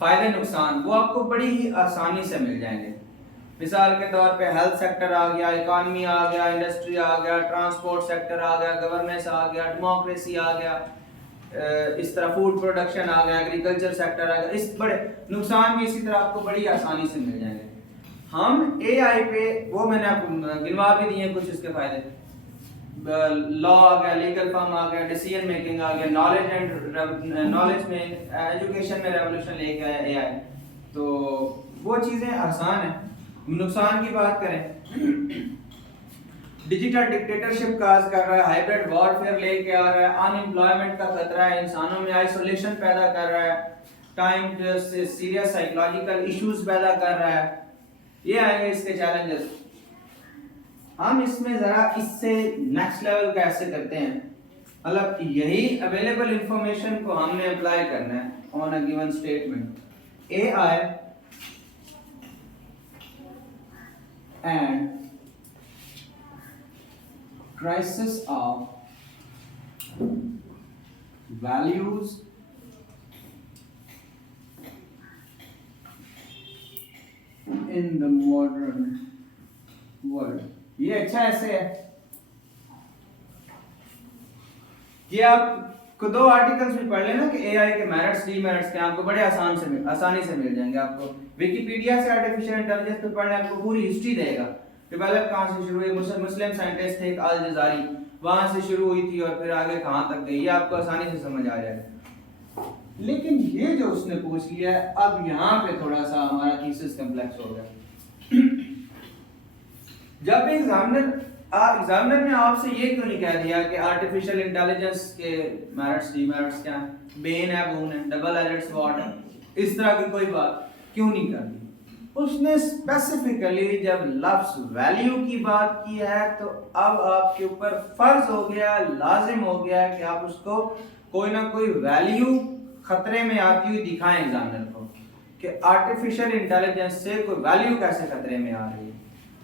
फायदे नुकसान, वो आपको बड़ी ही आसानी से मिल जाएंगे। मिसाल के तौर पे हेल्थ सेक्टर आ गया, इकोनॉमी आ गया, इंडस्ट्री आ गया, ट्रांसपोर्ट सेक्टर आ गया, गवर्नेंस आ गया, डेमोक्रेसी आ गया, इस तरह फूड प्रोडक्शन आ गया, एग्रीकल्चर सेक्टर आ गया। इस बड़े नुकसान भी इसी तरह आपको बड़ी आसानी से मिल जाएंगे। हम एआई पे, वो मैंने आपको गिनवा भी दिए कुछ इसके फायदे। लॉ आ गया, लीगल फर्म आ गया, डिसीजन मेकिंग आ गया, नॉलेज में, एजुकेशन में रेवोल्यूशन लेके आया एआई। तो वो चीज़ें आसान हैं। नुकसान की बात करें, डिजिटल डिक्टेटरशिप काज कर रहा है, हाइब्रिड वॉरफेयर लेके आ रहा है, अनएम्प्लॉयमेंट का खतरा है, इंसानों में आइसोलेशन पैदा कर रहा है, टाइम से सीरियस साइकोलॉजिकल इश्यूज पैदा कर रहा है। ये आएंगे इसके चैलेंजेस। हम इसमें जरा इससे नेक्स्ट लेवल कैसे करते हैं, मतलब यही अवेलेबल इंफॉर्मेशन को हमने अप्लाई करना है on a given statement. AI and crisis of values in the modern world। ये अच्छा ऐसे है कि आपको 2 आर्टिकल्स भी पढ़ लेना कि एआई के मेरिट्स डीमेरिट्स के आपको बड़े आसानी से मिल जाएंगे। आपको विकिपीडिया से आर्टिफिशियल इंटेलिजेंस पे पढ़ने आपको पूरी हिस्ट्री देगा, डेवलप कहाँ से शुरू हुई, मुस्लिम साइंटिस्ट थे एक अल जजारी, वहां से शुरू हुई थी और फिर आगे कहाँ तक गई, ये आपको आसानी से समझ आ जाएगा। लेकिन ये जो उसने पूछ लिया है, अब यहाँ पे थोड़ा सा हमारा थीसिस कॉम्प्लेक्स हो गया। जब एग्जामिनर ने आपसे ये क्यों नहीं कह दिया कि आर्टिफिशियल इंटेलिजेंस के मेरिट्स डीमेरिट्स क्या हैं, बेन है बून है, डबल एजेड स्वॉर्ड है, इस तरह की कोई बात क्यों नहीं कर दी? उसने स्पेसिफिकली जब लफ्ज वैल्यू की बात की है तो अब आपके ऊपर फर्ज हो गया, लाजिम हो गया कि आप उसको कोई ना कोई वैल्यू खतरे में आती हुई दिखाएं एग्जामिनर को कि आर्टिफिशियल इंटेलिजेंस से कोई वैल्यू कैसे खतरे में आ रही है।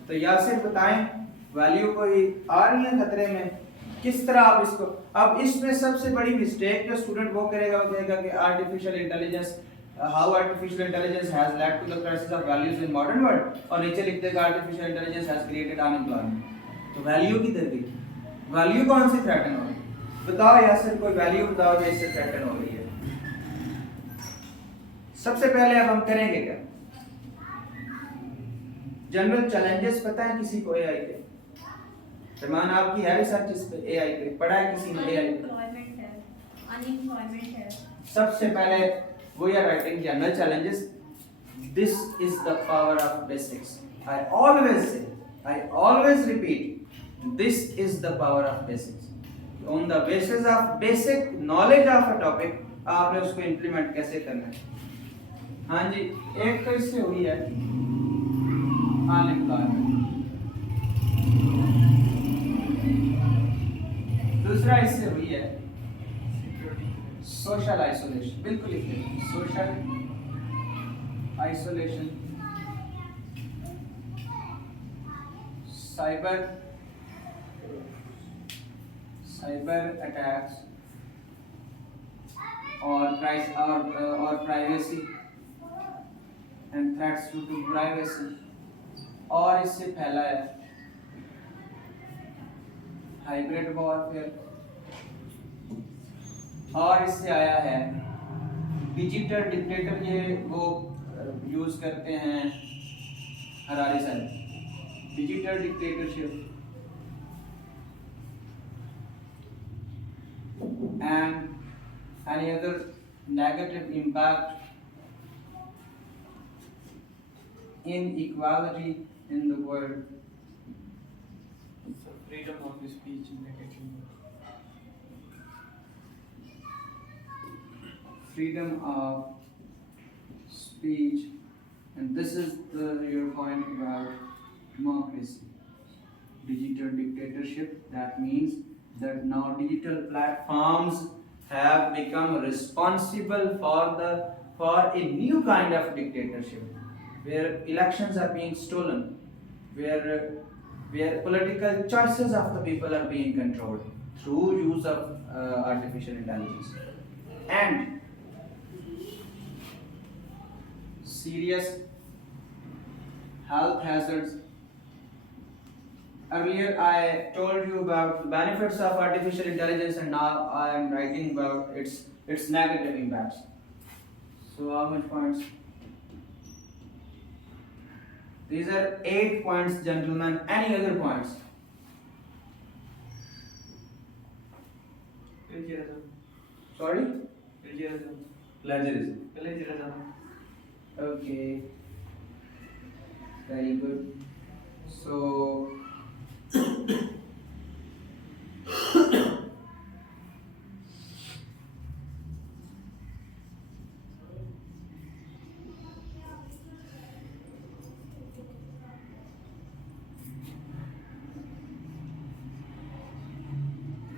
तो यासिर बताएं, वैल्यू कोई आ रही है खतरे में, किस तरह आप इसको, अब इसमें सबसे बड़ी मिस्टेक जो स्टूडेंट वो करेगा, वो कहेगा कि artificial intelligence, how artificial intelligence has led to the crisis of values in modern world, और नीचे लिख देगा artificial intelligence has created unemployment. तो वैल्यू किधर गई? वैल्यू कौन सी थ्रेटन हो रही है? बताओ यासिर, कोई वैल्यू बताओ जो इससे थ्रेटन हो रही है। सबसे पहले अब हम करेंगे क्या, जनरल चैलेंजेस पता है किसी को एआई के? फरमान आपकी है रिसर्च इस पे, एआई पे पढ़ा है किसी ने? एआई अनएम्प्लॉयमेंट है। सबसे पहले we are writing general challenges, this is the power of basics. I always repeat, this is the power of basics. On the basis of basic knowledge of a topic आपने उसको implement कैसे करना है। हाँ जी, एक तो इससे हुई है अनएम्प्लॉयमेंट, दूसरा इससे हुई है सोशल आइसोलेशन। बिल्कुल लिखिए, सोशल आइसोलेशन, साइबर अटैक्स और privacy and threats to privacy, और इससे फैला है हाइब्रिड वॉरफेयर, और इससे आया है डिजिटल डिक्टेटर। ये वो यूज करते हैं हरारी साहब, digital dictatorship and any other negative impact inequality in the world. So freedom of speech in negative. Freedom of speech, and this is your point about democracy, digital dictatorship. That means that now digital platforms have become responsible for a new kind of dictatorship, where elections are being stolen, where political choices of the people are being controlled through use of artificial intelligence. And serious health hazards. Earlier I told you about the benefits of artificial intelligence, and now I am writing about its negative impacts. So how much points? These are 8 points, gentlemen. Any other points? Plagiarism. Sorry? Plagiarism. Plagiarism. Plagiarism. Okay. Very good. So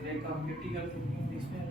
Like हम critical thinking इसमें है.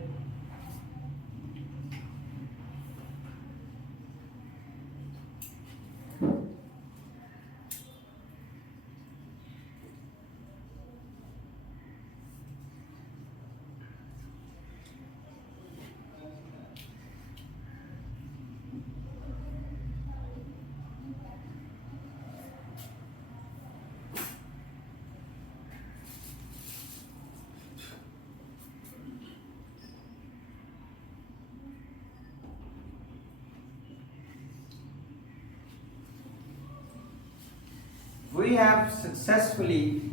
we have successfully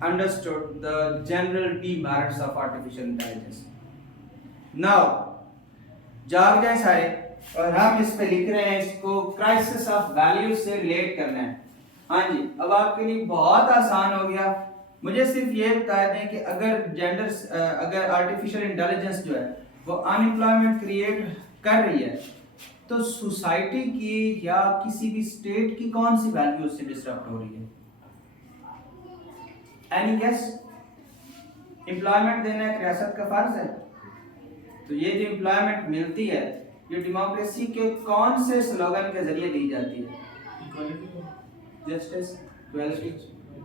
understood the general demerits of artificial intelligence. Now, जाग जाए सारे, और हम इस पे लिख रहे हैं, इसको क्राइसिस ऑफ वैल्यू से रिलेट करना है। हाँ जी, अब आपके लिए बहुत आसान हो गया। मुझे सिर्फ ये बता दें कि अगर आर्टिफिशियल इंटेलिजेंस जो है वो अनएम्प्लॉयमेंट क्रिएट कर रही है, तो सोसाइटी की या किसी भी स्टेट की कौन सी वैल्यू उससे डिस्टर्ब हो रही है? Any guess? एम्प्लॉयमेंट देना एक रियासत का फर्ज है, तो ये जो एम्प्लॉयमेंट मिलती है ये डेमोक्रेसी के कौन से स्लोगन के जरिए दी जाती है? Justice, equality.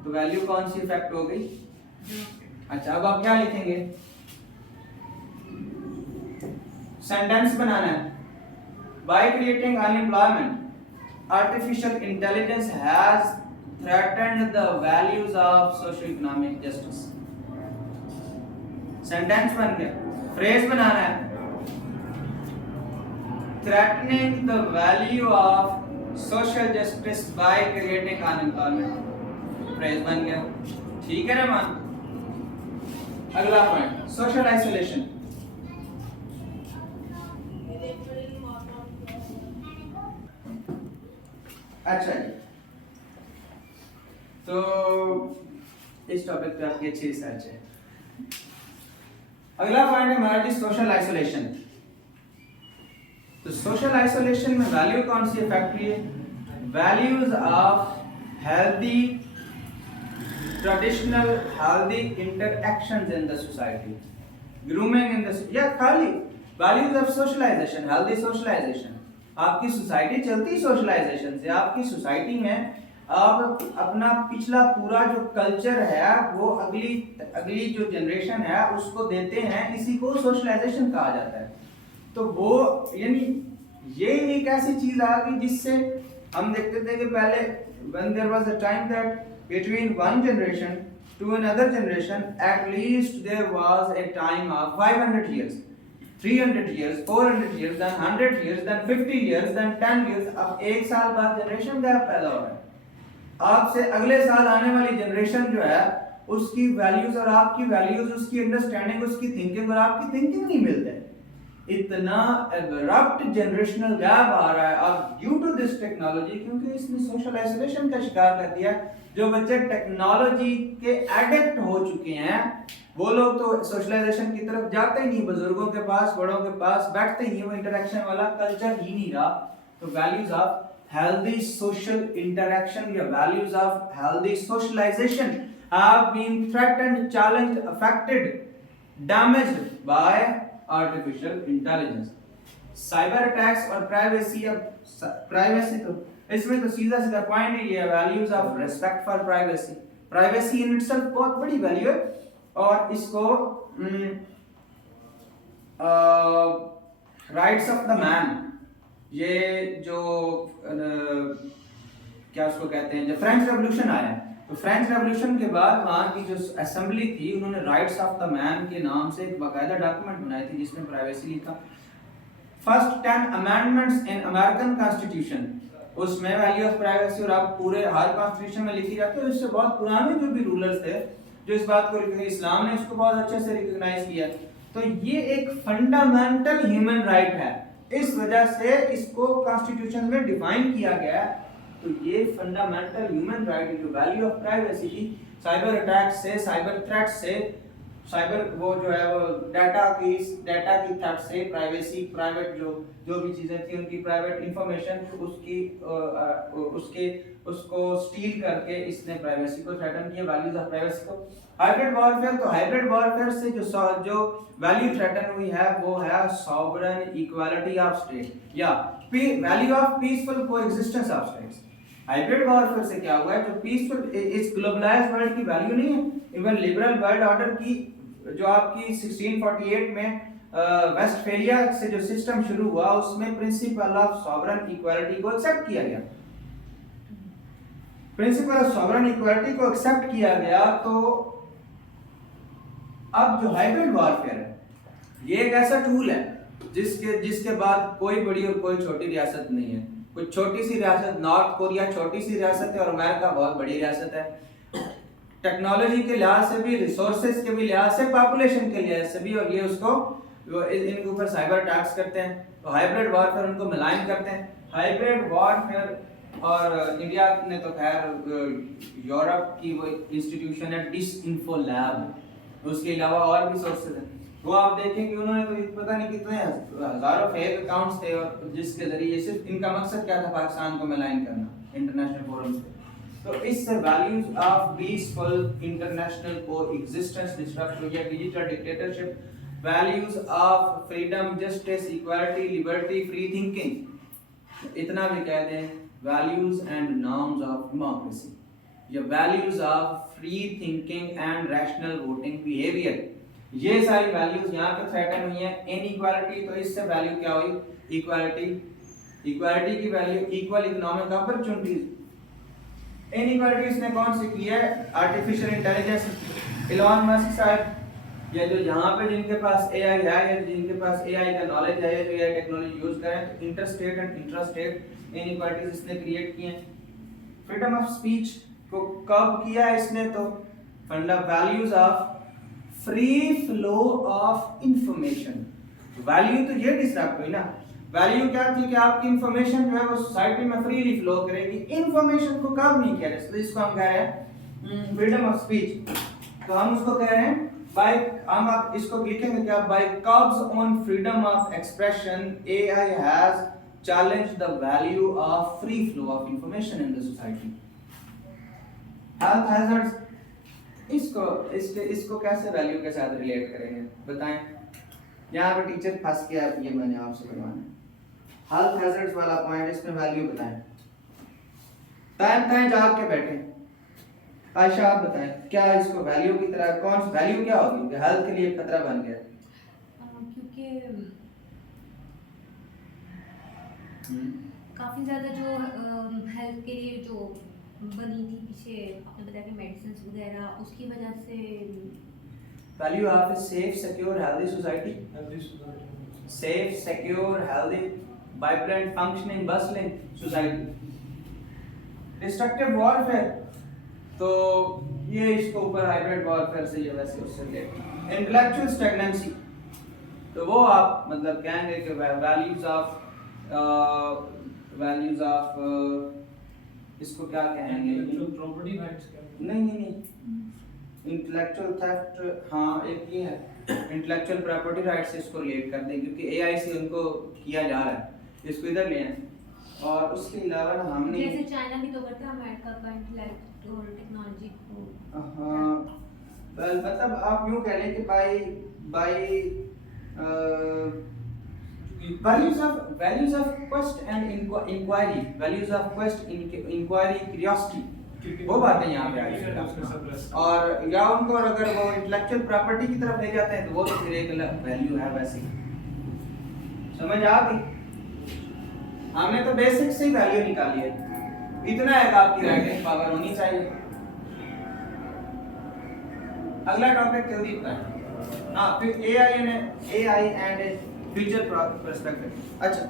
तो वैल्यू कौन सी इफेक्ट हो गई? अच्छा, अब आप क्या लिखेंगे? सेंटेंस बनाना है। By creating unemployment, artificial intelligence has threatened the values of social economic justice. Sentence बन गया। फ्रेज बनाना है, threatening the value of social justice by creating unemployment। Phrase बन गया, ठीक है ना मान? अगला पॉइंट, सोशल आइसोलेशन। अच्छा जी, तो इस टॉपिक पे आपकी अच्छी रिसर्च है। अगला पॉइंट है हमारा जी सोशल आइसोलेशन। तो सोशल आइसोलेशन में वैल्यू कौन सी इफेक्ट हुई है? Values of healthy traditional healthy interactions in the society, grooming in the, या खाली values of socialisation, healthy socialisation. आपकी सोसाइटी चलती सोशलाइजेशन से। आपकी सोसाइटी में आप अपना पिछला पूरा जो कल्चर है वो अगली जो जनरेशन है उसको देते हैं, इसी को सोशलाइजेशन कहा जाता है। तो वो यानी ये एक ऐसी चीज आ गई जिससे हम देखते थे कि पहले when there was a time that between one generation to another generation at least there was a time of 500 years, 300 years, 400 years, then 100 years, then 50 years, then 10 years। अब एक साल बाद जनरेशन गैप पैदा हो रहा है। आपसे अगले साल आने वाली जनरेशन जो है उसकी वैल्यूज और आपकी वैल्यूज, उसकी अंडरस्टैंडिंग, उसकी थिंकिंग और आपकी थिंकिंग नहीं मिलते। इतना एब्रप्ट जनरेशनल गैप आ रहा है अब ड्यू टू दिस टेक्नोलॉजी, क्योंकि इसने सोशल आइसोलेशन का शिकार कर दिया। जो बच्चे टेक्नोलॉजी के एडिक्ट हो चुके हैं वो लोग तो सोशलाइजेशन की तरफ जाते ही नहीं, बुजुर्गों के पास, बड़ों के पास बैठते ही नहीं, वो इंटरेक्शन वाला कल्चर ही नहीं रहा। तो values of healthy social interaction या values of healthy socialization have been threatened, challenged, affected, damaged by artificial intelligence। Cyber attacks और प्राइवेसी, अब प्राइवेसी तो इसमें तो सीधा सीधा पॉइंट ही है, values of respect for privacy. Privacy in itself बहुत बड़ी वैल्यू है और इसको राइट्स ऑफ द मैन, ये जो क्या उसको कहते हैं, जब फ्रेंच रेवोल्यूशन आया तो फ्रेंच रेवोल्यूशन के बाद वहाँ की जो असेंबली थी उन्होंने राइट्स ऑफ द मैन के नाम से एक बाकायदा डॉक्यूमेंट बनाई थी जिसमें प्राइवेसी लिखा। First 10 amendments in American constitution, उसमें वैल्यू ऑफ प्राइवेसी और आप पूरे हर कॉन्स्टिट्यूशन में लिखी जाती है। इससे बहुत पुराने जो भी रूलर्स थे जो इस बात को, इस्लाम ने इसको बहुत अच्छे से रिकॉग्नाइज किया। तो ये एक फंडामेंटल ह्यूमन राइट है, इस वजह से इसको कॉन्स्टिट्यूशन में डिफाइन किया गया है। तो ये फंडामेंटल ह्यूमन राइट जो वैल्यू ऑफ प्राइवेसी की, साइबर अटैक से, साइबर थ्रेट से, साइबर वो जो है वो डाटा की थ्रेट से, प्राइवेसी, प्राइवेट जो भी चीजें थी उनकी प्राइवेट इंफॉर्मेशन उसको स्टील करके इसने प्राइवेसी को थ्रेटन किया, वैल्यूज ऑफ प्राइवेसी को। हाइब्रिड वॉरफेयर, तो हाइब्रिड वॉरफेयर से जो वैल्यू थ्रेटन हुई है वो है सॉवरेन इक्वालिटी ऑफ स्टेट या value of peaceful coexistence of states. Hybrid warfare से क्या हुआ है, जो पीसफुल, इस ग्लोबलाइज्ड वर्ल्ड की वैल्यू नहीं है, इवन लिबरल वर्ल्ड ऑर्डर की जो आपकी 1648 में वेस्टफेलिया से जो सिस्टम शुरू हुआ उसमें प्रिंसिपल ऑफ सॉवरेन इक्वालिटी को एक्सेप्ट किया गया। प्रिंसिपल ऑफ सॉवरेन इक्वालिटी को एक्सेप्ट किया गया तो अब जो हाइब्रिड वॉरफेयर है ये एक ऐसा टूल है जिसके बाद कोई बड़ी और कोई छोटी रियासत नहीं है। कोई छोटी सी रियासत, नॉर्थ कोरिया छोटी सी रियासत है और अमेरिका बहुत बड़ी रियासत है, टेक्नोलॉजी के लिहाज से भी, रिसोर्सेज के भी लिहाज से, पॉपुलेशन के लिहाज से भी, और ये उसको इनके ऊपर साइबर अटैक्स करते हैं। तो हाइब्रिड वॉरफेयर उनको मिलान करते हैं। हाइब्रिड वॉरफेयर और इंडिया ने तो खैर यूरोप की वो इंस्टीट्यूशन है डिसइंफो लैब, उसके अलावा और भी सोर्सेज हैं। वो आप देखें कि उन्होंने तो पता नहीं कितने हजारों फेक अकाउंट्स थे और जिसके जरिए सिर्फ इनका मकसद क्या था, पाकिस्तान को मलाइन करना इंटरनेशनल फोरम्स पे। तो इससे values of peaceful international coexistence disturb हो गया, digital dictatorship, values of freedom, justice, equality, liberty, free thinking, इतना भी कह दें values and norms of democracy, या values of free thinking and rational voting behaviour, ये सारी वैल्यूज यहाँ पे थ्रेटन हुई है। इनइक्वालिटी, तो इससे वैल्यू क्या हुई, इक्वालिटी, इक्वालिटी की value equal economic opportunities. Inequality इसने कौन सी की है, आर्टिफिशियल इंटेलिजेंस, इलॉन मस्क साहब, या जो यहाँ पे जिनके पास एआई है या जिनके पास एआई का नॉलेज है या जो एआई टेक्नोलॉजी यूज करें, तो इंटरस्टेट एंड इंट्रास्टेट इनइक्वालिटीज इसने क्रिएट की हैं। फ्रीडम ऑफ स्पीच को कब किया है इसने, तो फंडा values of free flow of information, value तो ये डिस्टर्ब हुई ना। वैल्यू क्या थी कि आपकी इंफॉर्मेशन जो है वो सोसाइटी में फ्रीली फ्लो करेगी, इंफॉर्मेशन को कब नहीं कह रहे, इसको हम कह रहे हैं फ्रीडम ऑफ स्पीच। तो हम उसको कह रहे हैं बाय, हम आप इसको लिखेंगे क्या, by curbs on freedom of expression AI has challenged the value of free flow of information in the society. Health hazards, इसको कैसे वैल्यू के साथ रिलेट करेंगे बताएं। यहाँ पे टीचर फंस गया, ये मैंने आपसे बनवाना। हेल्थ हैजर्ड्स वाला पॉइंट, इसमें वैल्यू बताएं। टाइम जाग के बैठे, आयशा आप बताएं क्या इसको वैल्यू की तरह, कौन सी वैल्यू क्या होगी कि हेल्थ के लिए खतरा बन गया? क्योंकि काफ़ी ज़्यादा जो हेल्थ के लिए जो बनी थी पीछे, आपने बताया कि मेडिसिन वगैरह, उसकी वजह से value of a safe secure healthy society, safe secure healthy vibrant functioning bustling society. Destructive warfare, तो ये इसको ऊपर हाइब्रिड वॉरफेयर से ये वैसे उससे रिलेटेड। इंटेलेक्चुअल स्टैग्नेंसी, तो वो आप मतलब कहेंगे कि वैल्यूज ऑफ इसको क्या कहेंगे, प्रॉपर्टी राइट्स नहीं इंटेलेक्चुअल थेफ्ट, हाँ एक ये है इंटेलेक्चुअल प्रॉपर्टी राइट से इसको रिलेट कर दें क्योंकि एआई से उनको किया जा रहा है, इसको इधर ले आए। और उसके अलावा ना हमने जैसे चाइना भी तो करता है अमेरिका का इंटेलेक्ट और टेक्नोलॉजी को, हाँ मतलब आप यूँ कह लें कि bye values of quest and inquiry, values of quest, inquiry, curiosity, वो बातें यहाँ पे आई हैं। और या उनको अगर वो इंटेलेक्चुअल प्रॉपर्टी की तरफ ले जाते हैं तो वो तो फिर एक वैल्यू है वैसे ही। समझ आ गई? हमने तो बेसिक से ही वैल्यू निकाली है, इतना है कि आपकी राइटिंग पावर होनी चाहिए। अगला टॉपिक जल्दी बताएं। हाँ, फिर एआई एंड फ्यूचर पर्सपेक्टिव। अच्छा,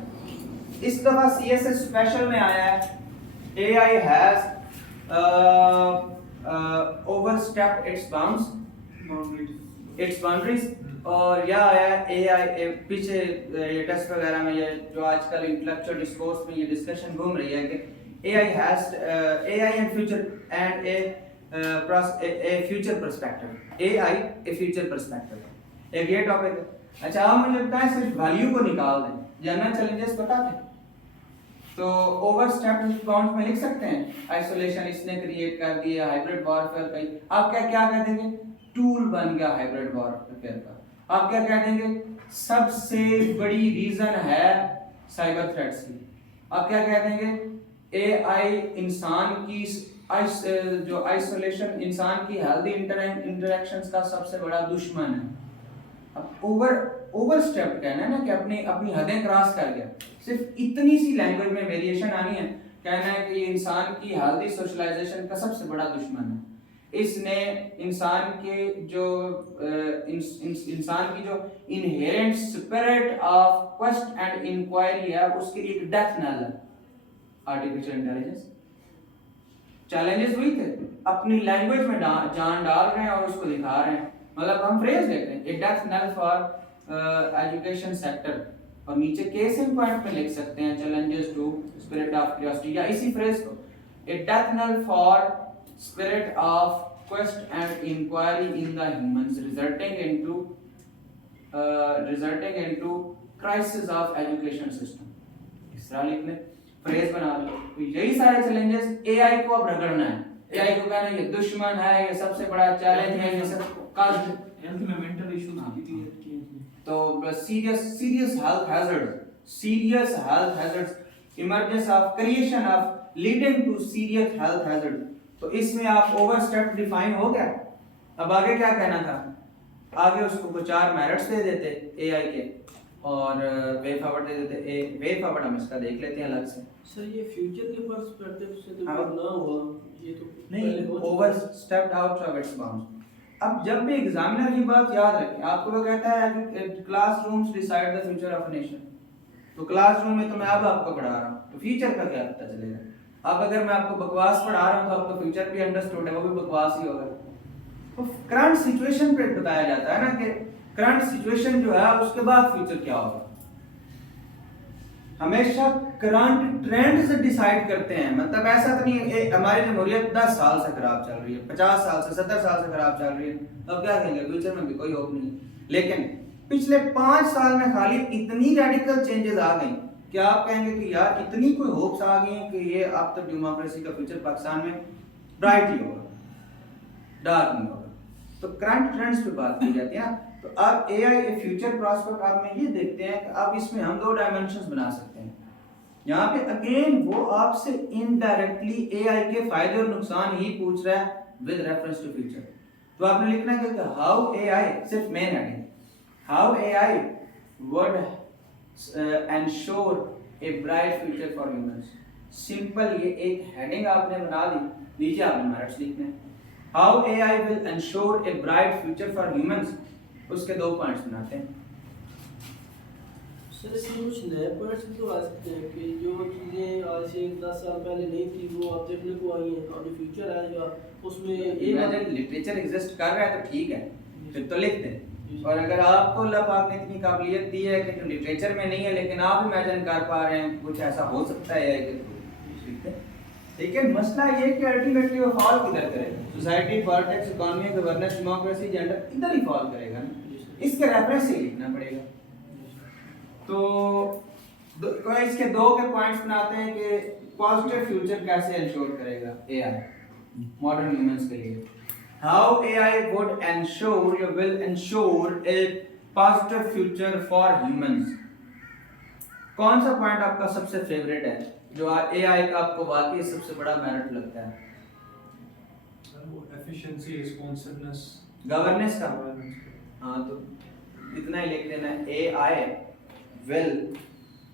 इस दफा सीएसएस स्पेशल में आया है एआई हैज ओवरस्टेप्ड इट्स बाउंड्रीज, और यह आया है एआई पीछे टेस्ट वगैरह में, ये जो आजकल इंटेलेक्चुअल डिस्कोर्स में ये डिस्कशन घूम रही है कि AI and future and A future perspective, AI A future perspective, एक ये टॉपिक है। अच्छा, अब मुझे लगता है सिर्फ वैल्यू को निकाल दें, जनरल चैलेंजेस बता दें। तो ओवरस्टेप्ड बाउंड्स में लिख सकते हैं आइसोलेशन इसने क्रिएट कर दिया, हाइब्रिड वॉरफेयर का आप क्या कह देंगे, टूल बन गया हाइब्रिड वॉरफेयर का। आप क्या कह देंगे, सबसे बड़ी रीजन है साइबर थ्रेट्स की। आप क्या कह देंगे, एआई इंसान की जो आइसोलेशन, इंसान की हेल्दी इंटरेक्शंस का सबसे बड़ा दुश्मन है। अब ओवरस्टेप कहना है ना कि अपनी हदें क्रॉस कर गया। सिर्फ इतनी सी लैंग्वेज में वेरिएशन आनी है, कहना है कि इंसान की हेल्दी सोशलाइजेशन का सबसे बड़ा दुश्मन है। इसने इंसान की जो inherent spirit of quest and inquiry है, उसके लिए एक डेथ नल है आर्टिफिशियल इंटेलिजेंस। चैलेंजेस वही थे, अपनी लैंग्वेज में जान डाल रहे हैं और उसको दिखा रहे हैं। मतलब हम फ्रेज देखते हैं, a death knell for education sector, और नीचे केस इन पॉइंट में लिख सकते हैं challenges to spirit of curiosity, या इसी फ्रेज को a death knell for spirit of quest and inquiry in the humans resulting into crisis of education system. इस तरह लिख लें, फ्रेज बना लो। तो यही सारे चैलेंजेस एआई को अब रगड़ना है, एआई को कहना ये दुश्मन है, ये सबसे बड़ा चैलेंज है, ये सब हेल्थ में मेंटल इश्यूज हाँ। की क्रिएट किए थे। तो serious health hazards emergence of creation of leading to serious health hazard. तो इसमें आप ओवरस्टेप डिफाइन हो गया। अब आगे क्या कहना था, आगे उसको कुछ 4 मेरिट्स दे देते एआई के और वे फॉरवर्ड दे देते। वे फॉरवर्ड हम इसका देख लेते हैं अलग से। सर ये फ्यूचर के पर्सपेक्टिव से तो हाँ। ना हुआ, ये तो नहीं, पहले हो चुका है। Over stepped out of its bounds. अब जब भी एग्जामिनर ये बात याद रखें, आपको वो कहता है classrooms decide the future of a nation, तो क्लासरूम में तो मैं अब आपको पढ़ा रहा हूँ, तो फ्यूचर का क्या पता चलेगा। अब अगर मैं आपको बकवास पढ़ा रहा हूँ तो आपका फ्यूचर भी अंडरस्टूड है, वो भी बकवास ही होगा। तो करंट सिचुएशन पे बताया जाता है ना कि करंट सिचुएशन जो है उसके बाद फ्यूचर क्या होगा। हमेशा करंट ट्रेंड से डिसाइड करते हैं, मतलब ऐसा तो नहीं है हमारी जमहूरियत 10 साल से खराब चल रही है, 50 साल से 70 साल से खराब चल रही है, अब क्या कहेंगे फ्यूचर में भी कोई होप नहीं है। लेकिन पिछले 5 साल में खाली इतनी रेडिकल चेंजेस आ गई कि आप कहेंगे कि यार इतनी कोई होप्स आ गई हैं कि ये अब तो डेमोक्रेसी का फ्यूचर पाकिस्तान में ब्राइट ही होगा, डार्क नहीं होगा। तो करंट ट्रेंड्स पे बात की जाती है ना। तो अब एआई फ्यूचर प्रॉस्पेक्ट आप में ये देखते हैं कि अब इसमें हम 2 डायमेंशंस बना सकते हैं। यहाँ पे अगेन वो आपसे इनडायरेक्टली एआई के फायदे और नुकसान ही पूछ रहा है विद रेफरेंस टू फ्यूचर। तो आपने लिखना है कि हाउ एआई, सिर्फ main heading, how AI would ensure a bright future for humans. Simple ये एक हेडिंग आपने बना दी, नीचे आपने मेरिट्स लिखने हैं। How AI will ensure a bright future for humans, उसके 2 पॉइंट्स बनाते हैं। सर इसमें कुछ नए पॉइंट्स भी तो आ सकते हैं कि जो चीज़ें आज से 10 साल पहले नहीं थी वो अब देखने को आई हैं, और जो फ्यूचर आएगा उसमें इमेजिन लिटरेचर एग्जिस्ट कर रहा है तो ठीक है, फिर तो लिख दें। और अगर आपको अल्लाह पाक ने इतनी काबिलियत दी है कि जो लिटरेचर में नहीं है लेकिन आप इमेजिन कर पा रहे हैं कुछ ऐसा हो सकता है एआई के थ्रू, ठीक है। लेकिन मसला ये कि अल्टीमेटली वो फॉल किधर करेगा, society, politics, economy, governance, democracy, gender, इधर ही फॉल करेगा ना। इसके रेफरेंस से लिखना पड़ेगा। तो इसके 2 के पॉइंट्स बनाते हैं कि पॉजिटिव फ्यूचर कैसे इंश्योर करेगा एआई मॉडर्न ह्यूमंस के लिए। How AI would ensure, you will ensure A positive future for humans. कौन सा पॉइंट आपका सबसे फेवरेट है जो एआई का आपको वाकई सबसे बड़ा मेरिट लगता है? वो एफिशिएंसी, रिस्पांसिवनेस, गवर्नेंस का। हाँ, तो इतना ही लिख देना है, एआई will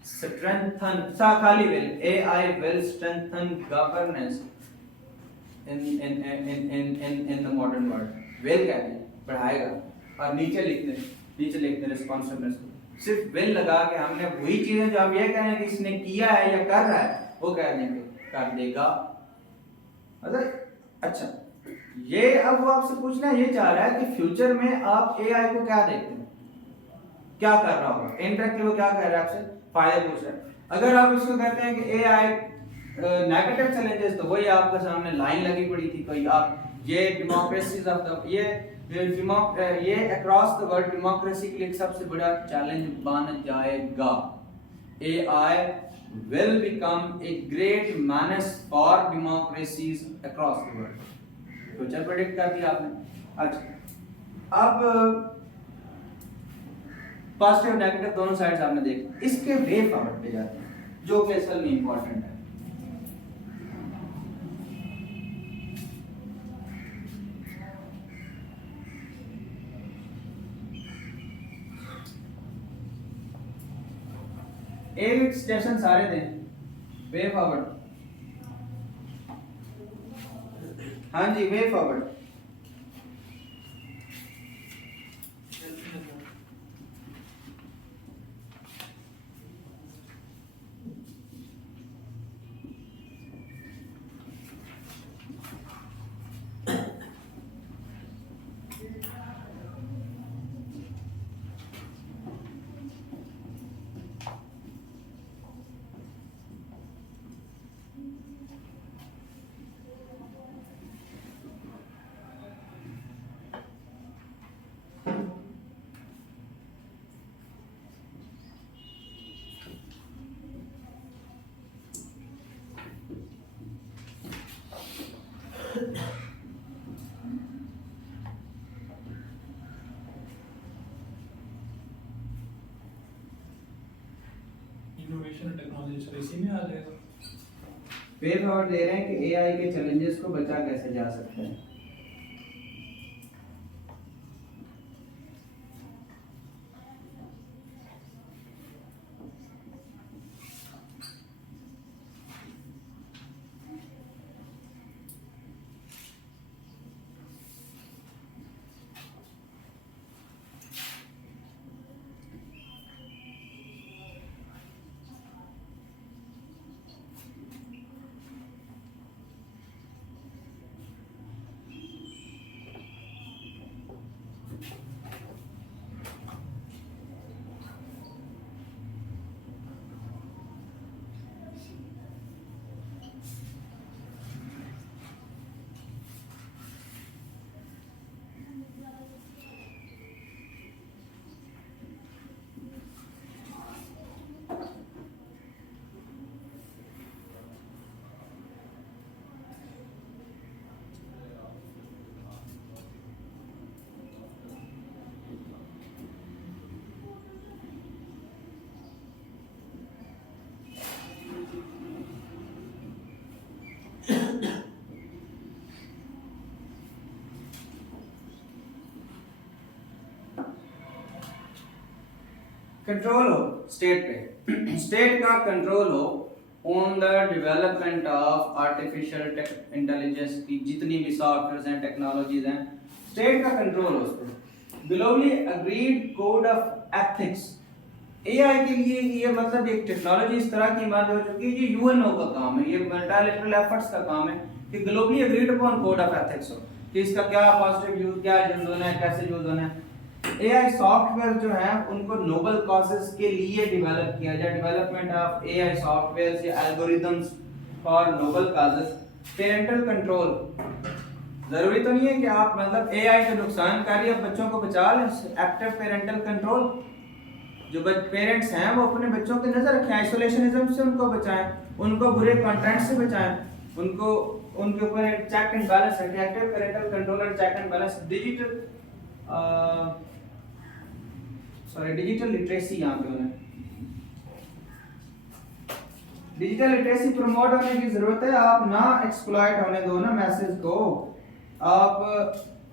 strengthen, खाली will, AI will strengthen governance in the modern world। will क्या है, बढ़ाएगा। और नीचे लिखते रिस्पॉन्सिबनेस को, सिर्फ will लगा के हमने वही चीजें जो हम ये कह रहे हैं कि इसने किया है या कर रहा है वो कह देंगे कर देगा। अच्छा, ये अब वो आपसे पूछना ये चाह रहा है कि फ्यूचर में आप एआई को क्या देखते हैं, क्या कर रहा होगा। इनडायरेक्टली वो क्या कह रहा है, आपसे फायदे पूछ रहा है। अगर आप इसको कहते हैं कि एआई नेगेटिव चैलेंजेस, तो वही आपके सामने लाइन लगी पड़ी थी कोई, आप ये डेमोक्रेसीज ऑफ द ये अक्रॉस द वर्ल्ड डेमोक्रेसी के लिए सबसे बड़ा चैलेंज बन जाएगा। AI will become a great menace for democracies across the world. Future predict कर दिया आपने। अच्छा, अब पॉजिटिव नेगेटिव दोनों साइड्स आपने देख, इसके वे फॉरवर्ड पे जाते हैं जो कि असल में इंपॉर्टेंट है। एक स्टेशन सारे दें वे फॉरवर्ड। हाँ जी, वे फॉरवर्ड। में आ जाएगा। वे फॉरवर्ड दे रहे हैं कि एआई के चैलेंजेस को बचा कैसे जा सकता है। कंट्रोल हो स्टेट पे, स्टेट का कंट्रोल हो on the development of artificial intelligence की जितनी भी सॉफ्टवेयर हैं टेक्नोलॉजीज हैं, स्टेट का कंट्रोल हो उस पर। Globally agreed code of ethics, AI के लिए ये मतलब एक टेक्नोलॉजी इस तरह की इमारत हो चुकी है, ये यूएनओ का काम है, ये मल्टीलैटरल एफर्ट्स का काम है कि globally agreed upon code of ethics हो कि इसका क्या पॉजिटिव यूज, क्या यूज होना है, कैसे यूज होना है। एआई सॉफ्टवेयर जो है उनको नोबल कॉजेस के लिए डेवलप किया जाए, डेवलपमेंट ऑफ एआई सॉफ्टवेयर या algorithms for noble causes. Parental control, जरूरी तो नहीं है कि आप मतलब एआई के नुकसानकारी अब बच्चों को बचा लें। एक्टिव पेरेंटल कंट्रोल, जो पेरेंट्स हैं वो अपने बच्चों की नजर रखें, आइसोलेशनिज्म से उनको बचाएं, उनको बुरे कंटेंट से बचाएं, उनको उनके ऊपर एक चेक एंड बैलेंस रखें। Active parental control and check and balance. Digital literacy, यहाँ पे उन्हें डिजिटल लिटरेसी प्रमोट होने की जरूरत है। आप ना एक्सप्लॉइट होने दो ना मैसेज को, आप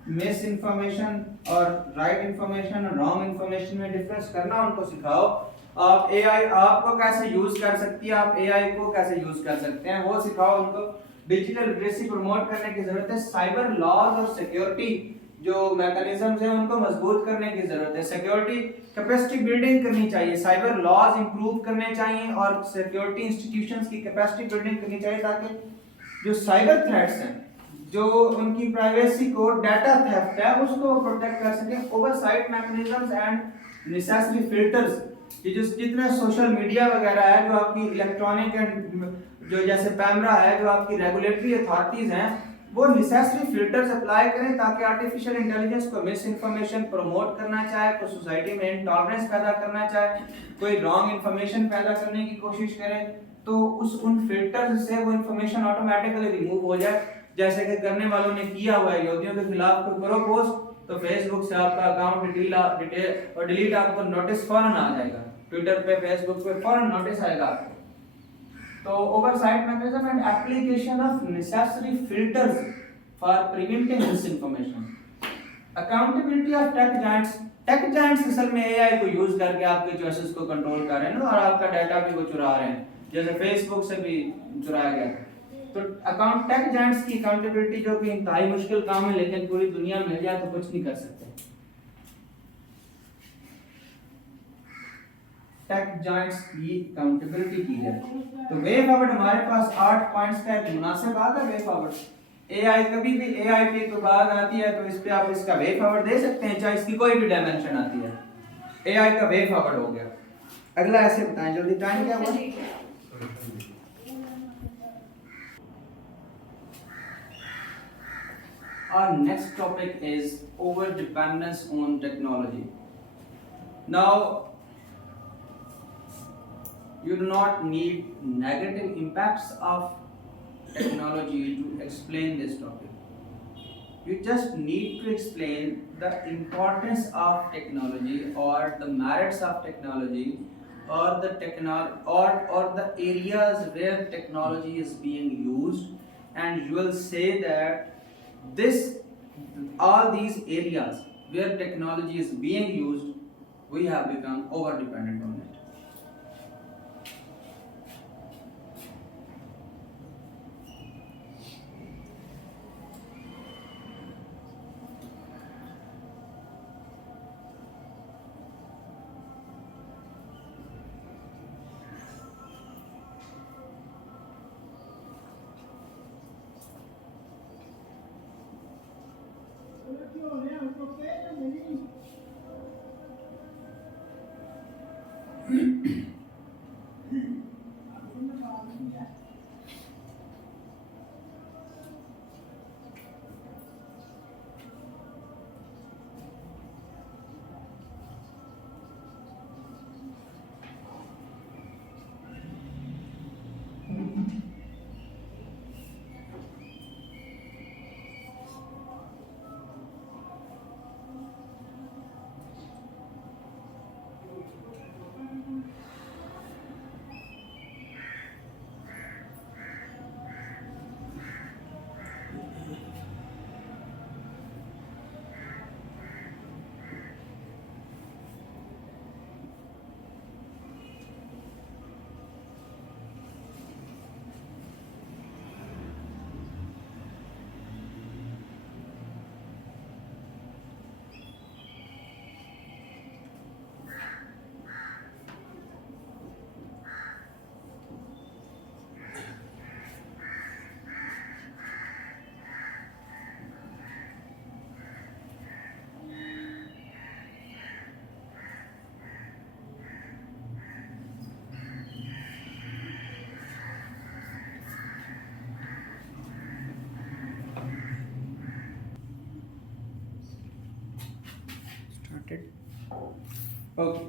मिस इन्फॉर्मेशन और राइट इन्फॉर्मेशन और रॉन्ग इन्फॉर्मेशन में डिफरेंस करना उनको सिखाओ। आप एआई आपको कैसे यूज कर सकती है, आप एआई को कैसे यूज कर सकते हैं वो सिखाओ उनको। डिजिटल लिटरेसी प्रमोट करने की जरूरत है। साइबर लॉज और सिक्योरिटी जो मैकेनिज्म्स हैं उनको मजबूत करने की जरूरत है। सिक्योरिटी कैपेसिटी बिल्डिंग करनी चाहिए, साइबर लॉज इंप्रूव करने चाहिए और सिक्योरिटी इंस्टीट्यूशंस की कैपेसिटी बिल्डिंग करनी चाहिए ताकि जो साइबर थ्रेट्स हैं, जो उनकी प्राइवेसी को, डाटा थेफ्ट है, उसको प्रोटेक्ट कर सकें। Oversight mechanisms and necessary filters, ये जो जितने सोशल मीडिया वगैरह है, जो आपकी इलेक्ट्रॉनिक एंड जो जैसे पैमरा है, जो आपकी रेगुलेटरी अथॉरिटीज हैं, वो नेसेसरी फिल्टर्स अप्लाई करें ताकि आर्टिफिशियल इंटेलिजेंस को मिस इन्फॉर्मेशन प्रमोट करना चाहे, कोई सोसाइटी में इंटॉलरेंस पैदा करना चाहे, कोई रॉन्ग इन्फॉर्मेशन पैदा करने की कोशिश करे, तो उन फिल्टर्स से वो इन्फॉर्मेशन ऑटोमेटिकली रिमूव हो जाए। जैसे कि करने वालों ने किया हुआ है, यहूदियों के खिलाफ कोई करो पोस्ट तो फेसबुक से आपका अकाउंट डिलीट आपको नोटिस फौरन आ जाएगा, ट्विटर पे, फेसबुक पे फौरन नोटिस आएगा आपको। तो oversight mechanism and application of necessary filters for preventing miss information. Accountability of tech giants, tech giants असल में एआई को यूज करके आपके चॉइसेस को कंट्रोल कर रहे हैं और आपका डाटा भी वो चुरा रहे हैं, जैसे फेसबुक से भी चुराया गया। तो अकाउंट टेक जायंट्स की अकाउंटेबिलिटी जो कि इंतहाई मुश्किल काम है, लेकिन पूरी दुनिया में जाए तो कुछ नहीं कर सकते। टेक जायंट्स की अकाउंटेबिलिटी की जाए तो वे फॉरवर्ड हमारे पास 8 पॉइंट्स का एक मुनासिब आता है। वे फॉरवर्ड एआई, कभी भी एआई पे तो बात आती है तो इस पे आप इसका वे फॉरवर्ड दे सकते हैं, चाहे इसकी कोई भी डायमेंशन आती है। एआई का वे फॉरवर्ड हो गया। अगला ऐसे बताएं जल्दी, टाइम क्या हुआ? Our next topic is over dependence on technology. Now, you do not need negative impacts of technology to explain this topic. You just need to explain the importance of technology or the merits of technology or the areas where technology is being used, and you will say that all these areas where technology is being used, we have become over dependent on it. Okay,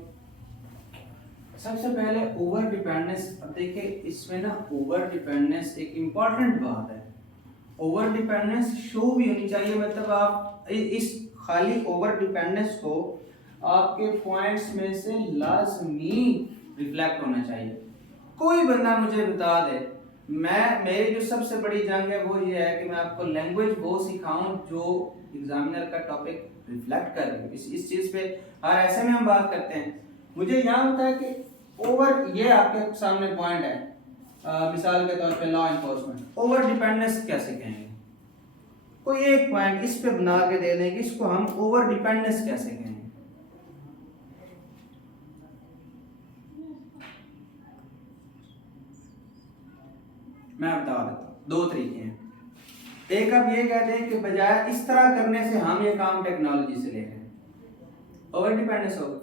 सबसे पहले over dependence. अब देखिए इसमें ना over dependence एक important बात है। Over dependence show भी होनी चाहिए, मतलब आप इस खाली ओवर डिपेंडेंस को आपके पॉइंट्स में से लाजमी रिफ्लेक्ट होना चाहिए। कोई बंदा मुझे बता दे, मेरी जो सबसे बड़ी जंग है वो ये है कि मैं आपको लैंग्वेज वो सिखाऊं जो एग्जामिनर का टॉपिक रिफ्लेक्ट कर रही है। इस चीज़ पे हर ऐसे में हम बात करते हैं। मुझे यहाँ होता है कि ओवर, ये आपके सामने पॉइंट है, मिसाल के तौर पे लॉ इन्फोर्समेंट, ओवर डिपेंडेंस कैसे कहेंगे? कोई एक पॉइंट इस पे बना के दे दें कि इसको हम ओवर डिपेंडेंस कैसे कहेंगे। मैं बता देता हूँ, दो तरीके हैं। एक आप ये कहते हैं कि बजाय इस तरह करने से हम ये काम टेक्नोलॉजी से ले रहे हैं, ओवर डिपेंडेंस होगा।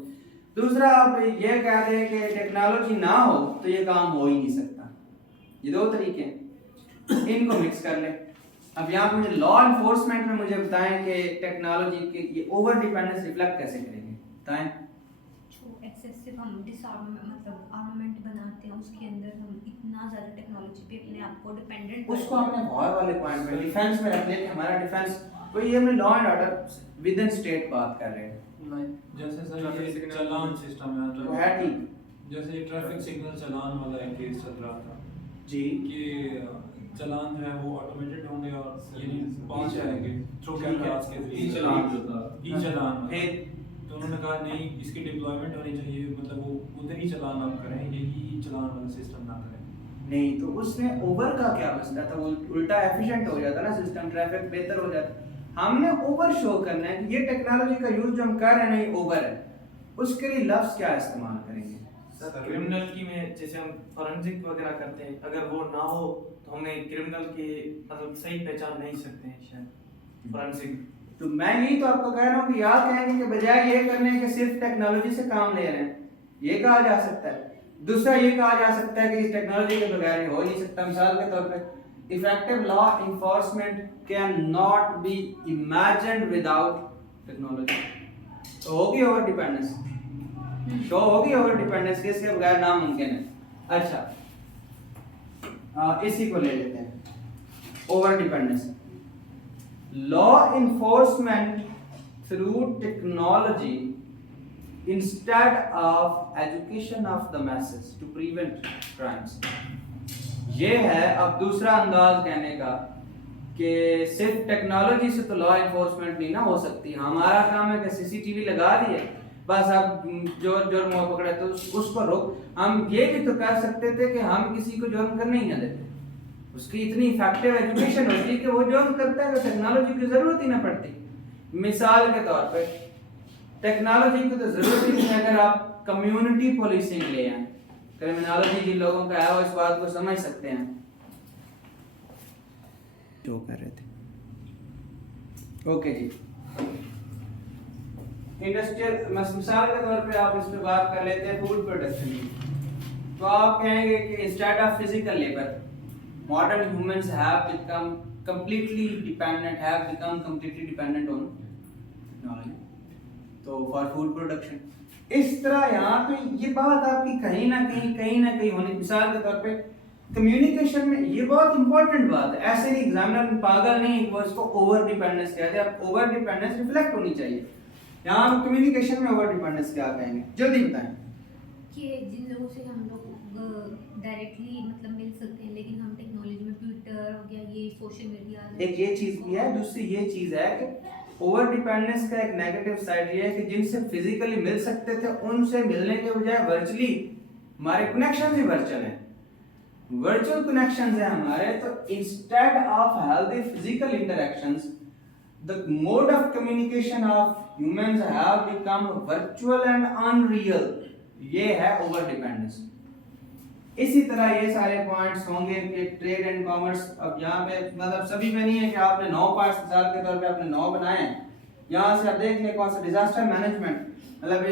दूसरा आप ये कहते हैं कि टेक्नोलॉजी ना हो तो ये काम हो ही नहीं सकता। ये दो तरीके हैं, इनको मिक्स कर लें। अब यहाँ पे मुझे लॉ एनफोर्समेंट में मुझे बताएं कि टेक्नोलॉजी के ये ओवर डिपेंडेंस रिफ्लेक्ट कैसे करेंगे, बताएं। जो एक्सेसिव हम डिसआर्ममेंट मतलब आर्मामेंट बनाते हैं, उसके अंदर हम इतना ज़्यादा टेक्नोलॉजी पे अपने आप को डिपेंडेंट उसको हमने वॉर वाले पॉइंट में डिफेंस में रख लिया कि हमारा डिफेंस, तो ये हम law and order with in state बात कर रहे हैं। जैसे सर ये चालान सिस्टम तो है, है ठीक, जैसे ट्रैफिक सिग्नल चालान वाला एक केस चल रहा था जी, कि चालान जो है वो ऑटोमेटेड होंगे और यानी पास जाएंगे थ्रू ठीक है। कैमरास के ई जरिए चालान जो था, ई चालान फिर तो उन्होंने कहा नहीं, इसकी डिप्लॉयमेंट होनी चाहिए, मतलब वो उधर ही चालान आप करें, ये ई चालान वाला सिस्टम ना करें। नहीं, तो उसमें ओवर का क्या मसला था? वो उल्टा एफिशिएंट हो जाता ना सिस्टम, ट्रैफिक बेहतर हो जाता। हमने ओवर शो करना है कि ये टेक्नोलॉजी का यूज जो हम कर रहे हैं ये ओवर है, उसके लिए लफ्ज क्या इस्तेमाल करेंगे? क्रिमिनल की में जैसे हम फॉरेंसिक वगैरह करते हैं, अगर वो ना हो तो हमें क्रिमिनल की मतलब सही पहचान नहीं सकते हैं शायद फॉरेंसिक। तो मैं यही तो आपको कह रहा हूँ कि याद कहेंगे कि बजाय ये करने के सिर्फ टेक्नोलॉजी से काम ले रहे हैं, ये कहा जा सकता है। दूसरा ये कहा जा सकता है कि इस टेक्नोलॉजी के बगैर ये हो ही नहीं सकता। मिसाल के तौर पे effective law enforcement can not be imagined without technology. तो होगी ओवर डिपेंडेंस, शो होगी ओवर डिपेंडेंस, इसके बगैर नामुमकिन है। अच्छा, इसी को ले लेते हैं, over dependence. Law enforcement through technology instead of education of the masses to prevent crimes. ये है अब दूसरा अंदाज कहने का कि सिर्फ टेक्नोलॉजी से तो लॉ इन्फोर्समेंट नहीं ना हो सकती। हमारा काम है कि सीसीटीवी लगा दिए, बस अब जो जुर्म हो पकड़े तो उसको रोक। हम ये भी तो कर सकते थे कि हम किसी को जुर्म करने ही ना देते, उसकी इतनी इफेक्टिव एजुकेशन होती कि वो जुर्म करता है तो टेक्नोलॉजी की जरूरत ही ना पड़ती। मिसाल के तौर पे टेक्नोलॉजी की तो जरूरत ही नहीं अगर आप कम्युनिटी पुलिसिंग ले आए। क्रिमिनोलॉजी जिन लोगों का है वो इस बात को समझ सकते हैं जो कर रहे थे। ओके जी, इंडस्ट्रियल मिसाल के तौर पे आप इस पे बात कर लेते हैं फूड प्रोडक्शन की। तो आप कहेंगे कि instead of physical labour modern humans have become completely dependent on technology, तो for food production। इस तरह यहाँ पे ये बात आपकी कहीं ना कहीं होनी। मिसाल के तौर पे कम्युनिकेशन में ये बहुत इंपॉर्टेंट बात है। ऐसे नहीं एग्जामिनर पागल नहीं वो इसको ओवर डिपेंडेंस कहते हैं। आप ओवर डिपेंडेंस रिफ्लेक्ट होनी चाहिए। यहाँ हम कम्युनिकेशन में ओवर डिपेंडेंस क्या कहेंगे, जल्दी बताएं। कि जिन लोगों से हम लोग डायरेक्टली मतलब मिल सकते हैं, लेकिन हम टेक्नोलॉजी में ट्विटर हो गया, ये सोशल मीडिया, एक ये चीज भी है। दूसरी ये चीज है कि ओवर डिपेंडेंस का एक नेगेटिव साइड ये है कि जिनसे फिजिकली मिल सकते थे उनसे मिलने के बजाय वर्चुअली हमारे कनेक्शन ही वर्चुअल हैं, वर्चुअल कनेक्शंस हैं हमारे। तो instead of healthy physical interactions the mode of communication of humans have become virtual and unreal. ये है ओवर डिपेंडेंस। इसी तरह ये सारे पॉइंट्स होंगे कि ट्रेड एंड कॉमर्स। अब यहाँ पे मतलब सभी में नहीं है कि आपने 9 पार्ट्स मिसाल के तौर पे आपने 9 बनाए हैं। यहाँ से आप देख लें कौन सा डिजास्टर मैनेजमेंट, मतलब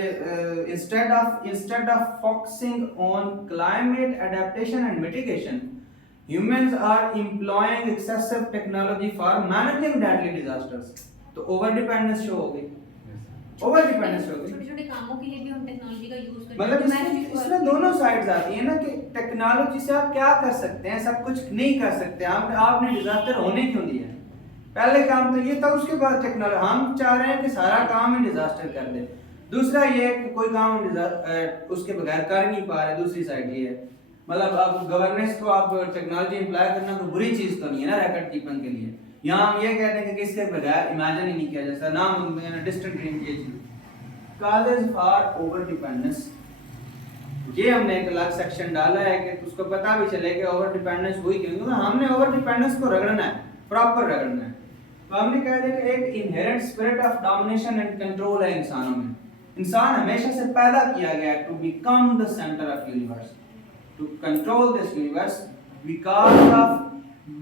instead of focusing on climate adaptation and mitigation humans are employing excessive technology for managing deadly disasters। तो ओवर डिपेंडेंस शो हो गई, ओवर डिपेंडेंस हो गई। छोटे-छोटे कामों के लिए भी हम टेक्नोलॉजी का यूज करते मतलब इसमें दोनों साइड्स आती है ना कि टेक्नोलॉजी से आप क्या कर सकते हैं, सब कुछ नहीं कर सकते। आपने डिजास्टर होने क्यों दिया? पहले काम तो ये था, उसके बाद टेक्नोलॉजी। हम चाह रहे हैं कि सारा काम ही डिजास्टर कर दे। दूसरा ये है कि कोई काम उसके बगैर कर नहीं पा रहे। दूसरी साइड ये है मतलब अब गवर्नेंस को आप टेक्नोलॉजी अप्लाई करना कोई बुरी चीज तो नहीं है ना रिकॉर्ड कीपिंग के लिए। यहाँ हम ये कहते हैं कि इसके बगैर इमेजिन ही नहीं किया जा सकता, नाम डिस्टेंट ड्रीम की चीज। कॉजेज फॉर ओवर डिपेंडेंस, ये हमने एक अलग सेक्शन डाला है कि उसको पता भी चले कि ओवर डिपेंडेंस हुई क्यों, क्योंकि हमने ओवर डिपेंडेंस को रगड़ना है, प्रॉपर रगड़ना है। तो हमने कह दिया कि एक inherent spirit of domination and control है इंसानों में। इंसान हमेशा से पैदा किया गया है to become the centre of universe, to control this universe because of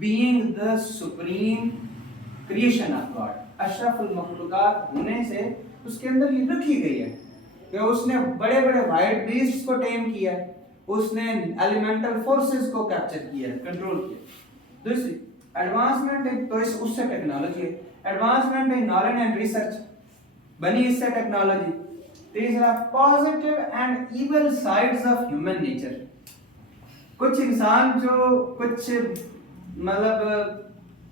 being the supreme creation of god. अशरफुल मखलूकात होने से उसके अंदर ये रखी गई है कि उसने बड़े बड़े वाइल्ड बीस्ट्स को टेम किया, उसने एलिमेंटल फोर्सेस को कैप्चर किया, कंट्रोल किया। दूसरी एडवांसमेंट, तो इस उससे टेक्नोलॉजी है। Advancement in knowledge and research बनी इससे टेक्नोलॉजी। तीसरा positive and evil sides of human nature. कुछ इंसान जो कुछ मतलब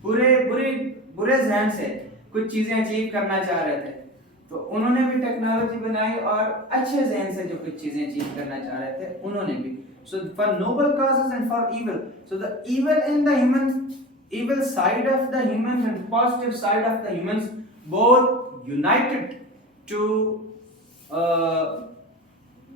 बुरे जहन से कुछ चीजें अचीव करना चाह रहे थे, तो उन्होंने भी टेक्नोलॉजी बनाई, और अच्छे जहन से जो कुछ चीजें अचीव करना चाह रहे थे उन्होंने भी। So for noble causes and for evil, so the evil in the human, evil side of the humans and positive side of the humans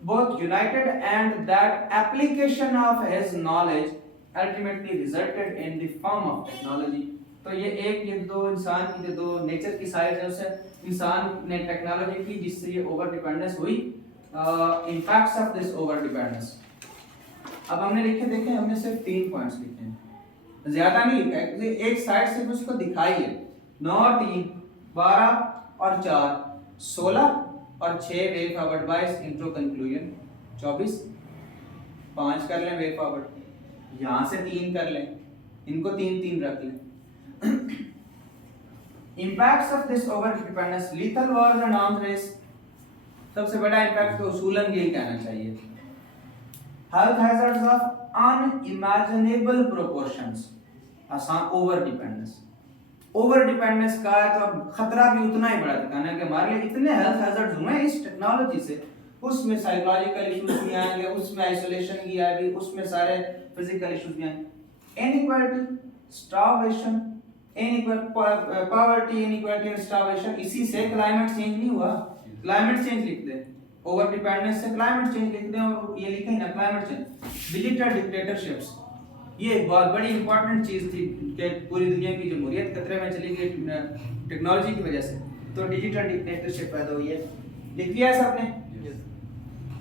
both united and that application of his knowledge ultimately resulted in the form of technology। तो ये दो इंसान की जो दो nature की side है, उससे इंसान ने टेक्नोलॉजी की जिससे ये ओवर डिपेंडेंस हुई। Impacts of this over dependence अब हमने लिखे, देखे हमने सिर्फ 3 पॉइंट्स लिखे हैं, ज्यादा नहीं लिखा है क्योंकि एक साइड से उसको दिखाई है। 9 और 3 12 और 4 16 और 6 वे फॉरवर्ड बाइस इंट्रो कंक्लूजन 24। 5 कर लें वे फॉरवर्ड, यहाँ से 3 कर लें, इनको 3 रख लें। Impacts of this over dependence, lethal wars and arms race. सबसे बड़ा इम्पैक्ट तो उसूलन यही कहना चाहिए। Health hazards of unimaginable proportions, आसान ओवर डिपेंडेंस का है तो अब खतरा भी उतना ही बड़ा दिखाना है कि हमारे लिए इतने हेल्थ हैजर्ड्स हुए हैं इस टेक्नोलॉजी से उसमें साइकोलॉजिकल इश्यूज भी आएंगे, उसमें आइसोलेशन की आएगी, उसमें सारे फिजिकल इश्यूज भी आएंगे। Inequality, starvation, poverty, inequality and starvation, इसी से क्लाइमेट चेंज नहीं हुआ। क्लाइमेट चेंज लिख दे, ओवर डिपेंडेंस से क्लाइमेट चेंज लिख दे, और ये लिखें ना क्लाइमेट चेंज। डिजिटल डिक्टेटरशिप्स, ये एक बहुत बड़ी इंपॉर्टेंट चीज थी कि पूरी दुनिया की जमहूरियत खतरे में चली गई टेक्नोलॉजी की वजह से, तो डिजिटल डिक्टेटरशिप पैदा हुई है। लिख लिया है सबने?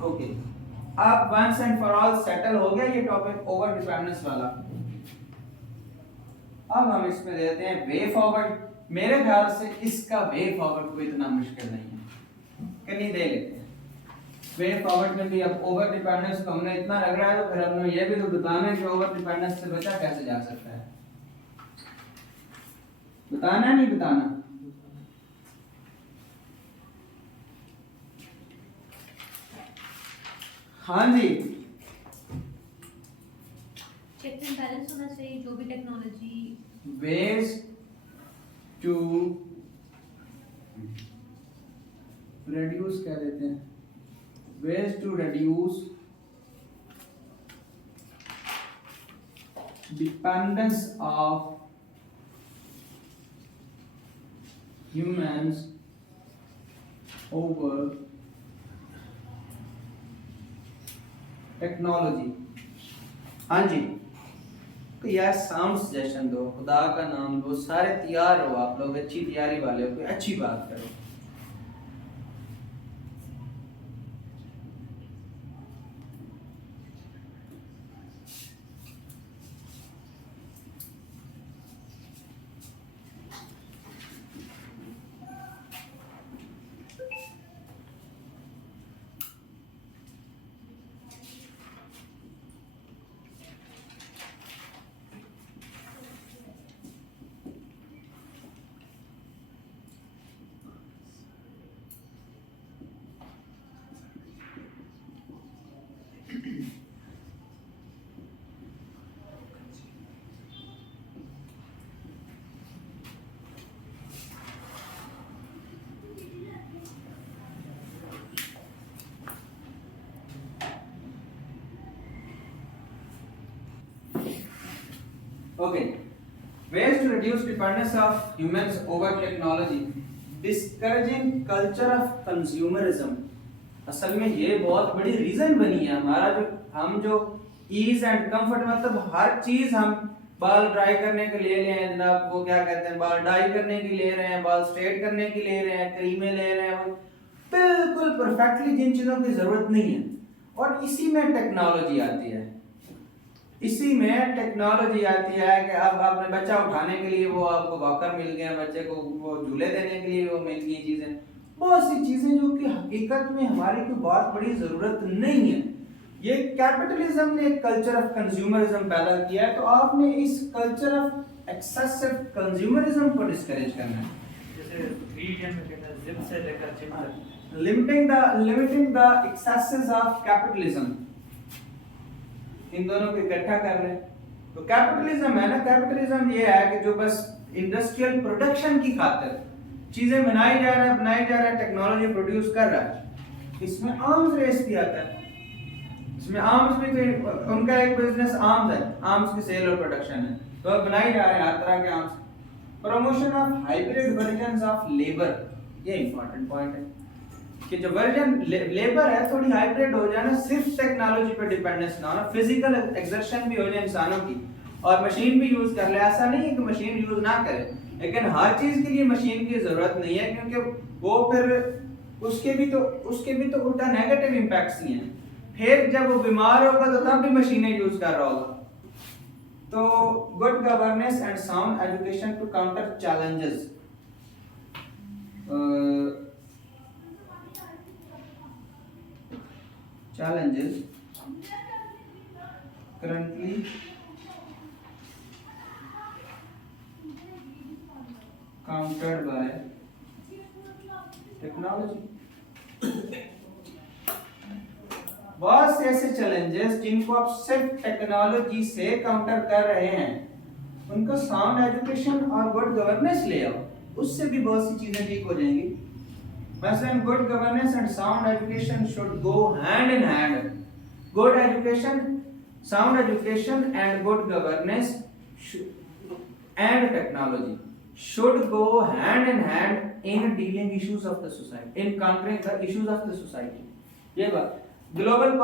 ओके, अब once and for all settle हो गया ये टॉपिक ओवर डिपेंडेंस वाला। अब हम इसमें देते हैं वे फॉरवर्ड। मेरे ख्याल से इसका वे फॉरवर्ड कोई इतना मुश्किल नहीं है, कहीं दे लेते हैं। वे फॉरवर्ड में भी अब ओवर डिपेंडेंस को हमने इतना रगड़ा है, तो फिर हमने ये भी तो बताना है कि ओवर डिपेंडेंस से बचा कैसे जा सकता है। बताना है नहीं बताना? हाँ जी, चेक एंड बैलेंस होना चाहिए जो भी टेक्नोलॉजी। ways to reduce क्या देते हैं, ways to reduce dependence of humans over technology। हाँ जी, तो यार साउंड सजेशन दो, खुदा का नाम लो, सारे तैयार हो आप लोग, अच्छी तैयारी वाले हो, कोई अच्छी बात करो। Okay, ways to reduce dependence of humans over technology, discouraging culture of consumerism। असल में ये बहुत बड़ी रीजन बनी है हमारा, जो हम जो ईज एंड कंफर्ट, मतलब हर चीज हम बाल ड्राई करने के लिए ले रहे हैं जनाब, वो क्या कहते हैं, बाल डाई करने के ले रहे हैं, बाल स्ट्रेट करने के ले रहे हैं, क्रीमें ले रहे हैं, बिल्कुल परफेक्टली जिन चीजों की जरूरत नहीं है। और इसी में टेक्नोलॉजी आती है, इसी में टेक्नोलॉजी आती है कि अब आपने बच्चा उठाने के लिए वो आपको वॉकर मिल गया, बच्चे को वो झूले देने के लिए वो मिल गई चीजें, बहुत सी चीजें जो कि हकीकत में हमारी कोई बहुत बड़ी जरूरत नहीं है। ये कैपिटलिज्म ने एक कल्चर ऑफ कंज्यूमरिज्म पैदा किया है, तो आपने इस कल्चर ऑफ एक्सेसिव कंज्यूमरिज्म को डिस्करेज करना है। जैसे 3 में कहता है जिप से लेकर जिप तक, limiting the excesses of capitalism, इन दोनों को इकट्ठा कर रहे हैं। तो कैपिटलिज्म है ना, कैपिटलिज्म ये है कि जो बस इंडस्ट्रियल प्रोडक्शन की खातिर चीजें बनाई जा रहा है, टेक्नोलॉजी प्रोड्यूस कर रहा है। इसमें आर्म्स रेस भी आता है, इसमें आर्म्स भी तो उनका एक बिजनेस आर्म्स है, आर्म्स की सेल और प्रोडक्शन है, तो अब बनाई जा रहे हैं हर तरह के arms. Promotion of hybrid versions of labour, ये इंपॉर्टेंट पॉइंट है कि जो वर्जन लेबर है थोड़ी हाइब्रिड हो जाए ना, सिर्फ टेक्नोलॉजी पर डिपेंडेंस ना हो, फिजिकल एक्सर्शन भी हो जाए इंसानों की, और मशीन भी यूज कर ले। ऐसा नहीं है कि मशीन यूज ना करे, लेकिन हर चीज के लिए मशीन की जरूरत नहीं है, क्योंकि वो फिर उसके भी तो उल्टा नेगेटिव इम्पैक्ट्स ही हैं। फिर जब वो बीमार होगा तो तब भी मशीनें यूज कर रहा होगा। तो good governance and sound education to counter challenges, currently countered by technology। बहुत से ऐसे चैलेंजेस जिनको आप सिर्फ टेक्नोलॉजी से काउंटर कर रहे हैं, उनको साउंड एजुकेशन और गुड गवर्नेंस ले आओ, उससे भी बहुत सी चीजें ठीक हो जाएंगी। मसलन good governance and sound education should go hand in hand. Good education, sound education and good governance and technology should go hand in hand in dealing issues of the society, in countering the issues of the society. ये बात. Global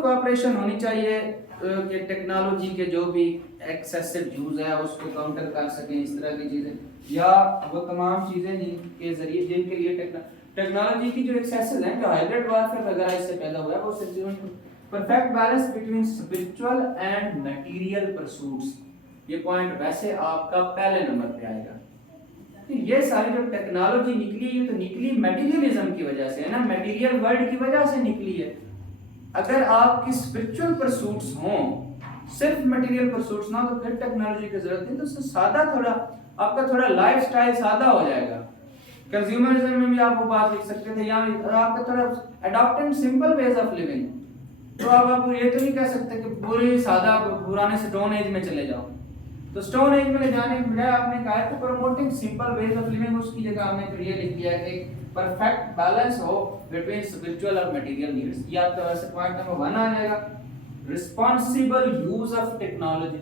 cooperation होनी चाहिए कि technology के जो भी excessive use है उसको काउंटर कर सकें, इस तरह की चीजें, या वो तमाम चीजें जिनके जरिए जिनके लिए टेक्नोलॉजी की जो एक्सेसेस हैं, जो हाइब्रिड वॉरफेयर वगैरह इससे पैदा हुआ है, वो perfect balance between spiritual and material pursuits. ये पॉइंट वैसे आपका पहले नंबर पे आएगा. तो ये सारी जो टेक्नोलॉजी निकली, ये तो निकली मटेरियलिज्म की वजह से है ना, मटेरियल वर्ल्ड की वजह से निकली है. अगर आपकी स्पिरिचुअल परसूट्स हों, सिर्फ मटेरियल परसूट्स ना, तो फिर टेक्नोलॉजी की जरूरत नहीं. तो उससे सादा थोड़ा आपका थोड़ा लाइफस्टाइल सादा हो जाएगा. कंज्यूमरिज्म में भी आप वो बात लिख सकते थे, या आपका थोड़ा adopting simple ways of living. तो अब आप ये तो नहीं कह सकते कि पूरे सादा पुराने स्टोन एज में चले जाओ. तो स्टोन एज में ले जाने के बजाय आपने कहा है कि promoting simple ways of living, उसकी जगह हमने फिर ये लिख दिया कि परफेक्ट बैलेंस हो बिटवीन स्पिरिचुअल और मटेरियल नीड्स. ये आपका वैसे पॉइंट नंबर 1 आ जाएगा. Responsible use of technology.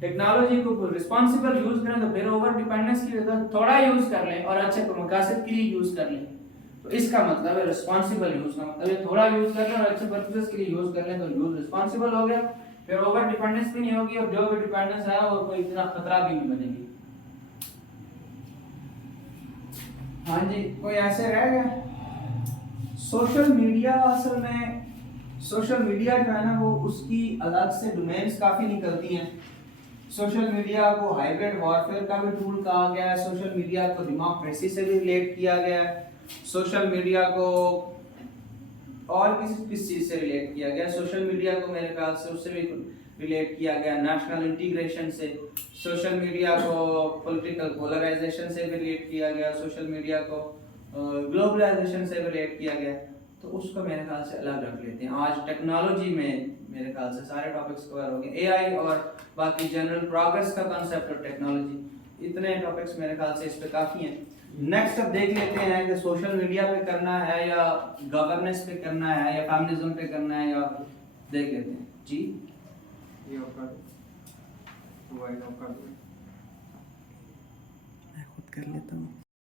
Technology को रिस्पांसिबल यूज करें तो फिर ओवर डिपेंडेंस की वजह थोड़ा यूज कर लें और अच्छे मकासद के लिए यूज कर लें. तो इसका मतलब है रिस्पांसिबल यूज का मतलब है थोड़ा यूज कर लें और अच्छे पर्पसेस के लिए यूज कर लें, तो यूज रिस्पांसिबल हो गया. फिर ओवर डिपेंडेंस भी नहीं होगी, और जो भी डिपेंडेंस है वो कोई इतना खतरा भी नहीं बनेगी. हाँ जी, कोई ऐसे रह गया? सोशल मीडिया, असल में सोशल मीडिया जो है ना, वो उसकी अलग से डोमेन्स काफ़ी निकलती हैं. सोशल मीडिया को हाइब्रिड वॉरफेयर का भी टूल कहा गया है. सोशल मीडिया को डेमोक्रेसी से भी रिलेट किया गया है. सोशल मीडिया को और किस चीज़ से रिलेट किया गया? सोशल मीडिया को मेरे ख्याल से उससे भी रिलेट किया गया नेशनल इंटीग्रेशन से. सोशल मीडिया को पॉलिटिकल पोलराइजेशन से भी रिलेट किया गया. सोशल मीडिया को ग्लोबलाइजेशन से भी रिलेट किया गया. तो उसको मेरे ख्याल से अलग रख लेते हैं. आज टेक्नोलॉजी में मेरे ख्याल से सारे टॉपिक्स कवर हो गए. एआई और बाकी जनरल प्रोग्रेस का कंसेप्ट और टेक्नोलॉजी, इतने टॉपिक्स मेरे ख्याल से इस पे काफ़ी हैं. नेक्स्ट अब देख लेते हैं कि सोशल मीडिया पे करना है या गवर्नेंस पे करना है या फेमिनिज्म पे करना है, या देख लेते हैं जी. ये आपका वाइड आपका मैं खुद कर लेता हूँ.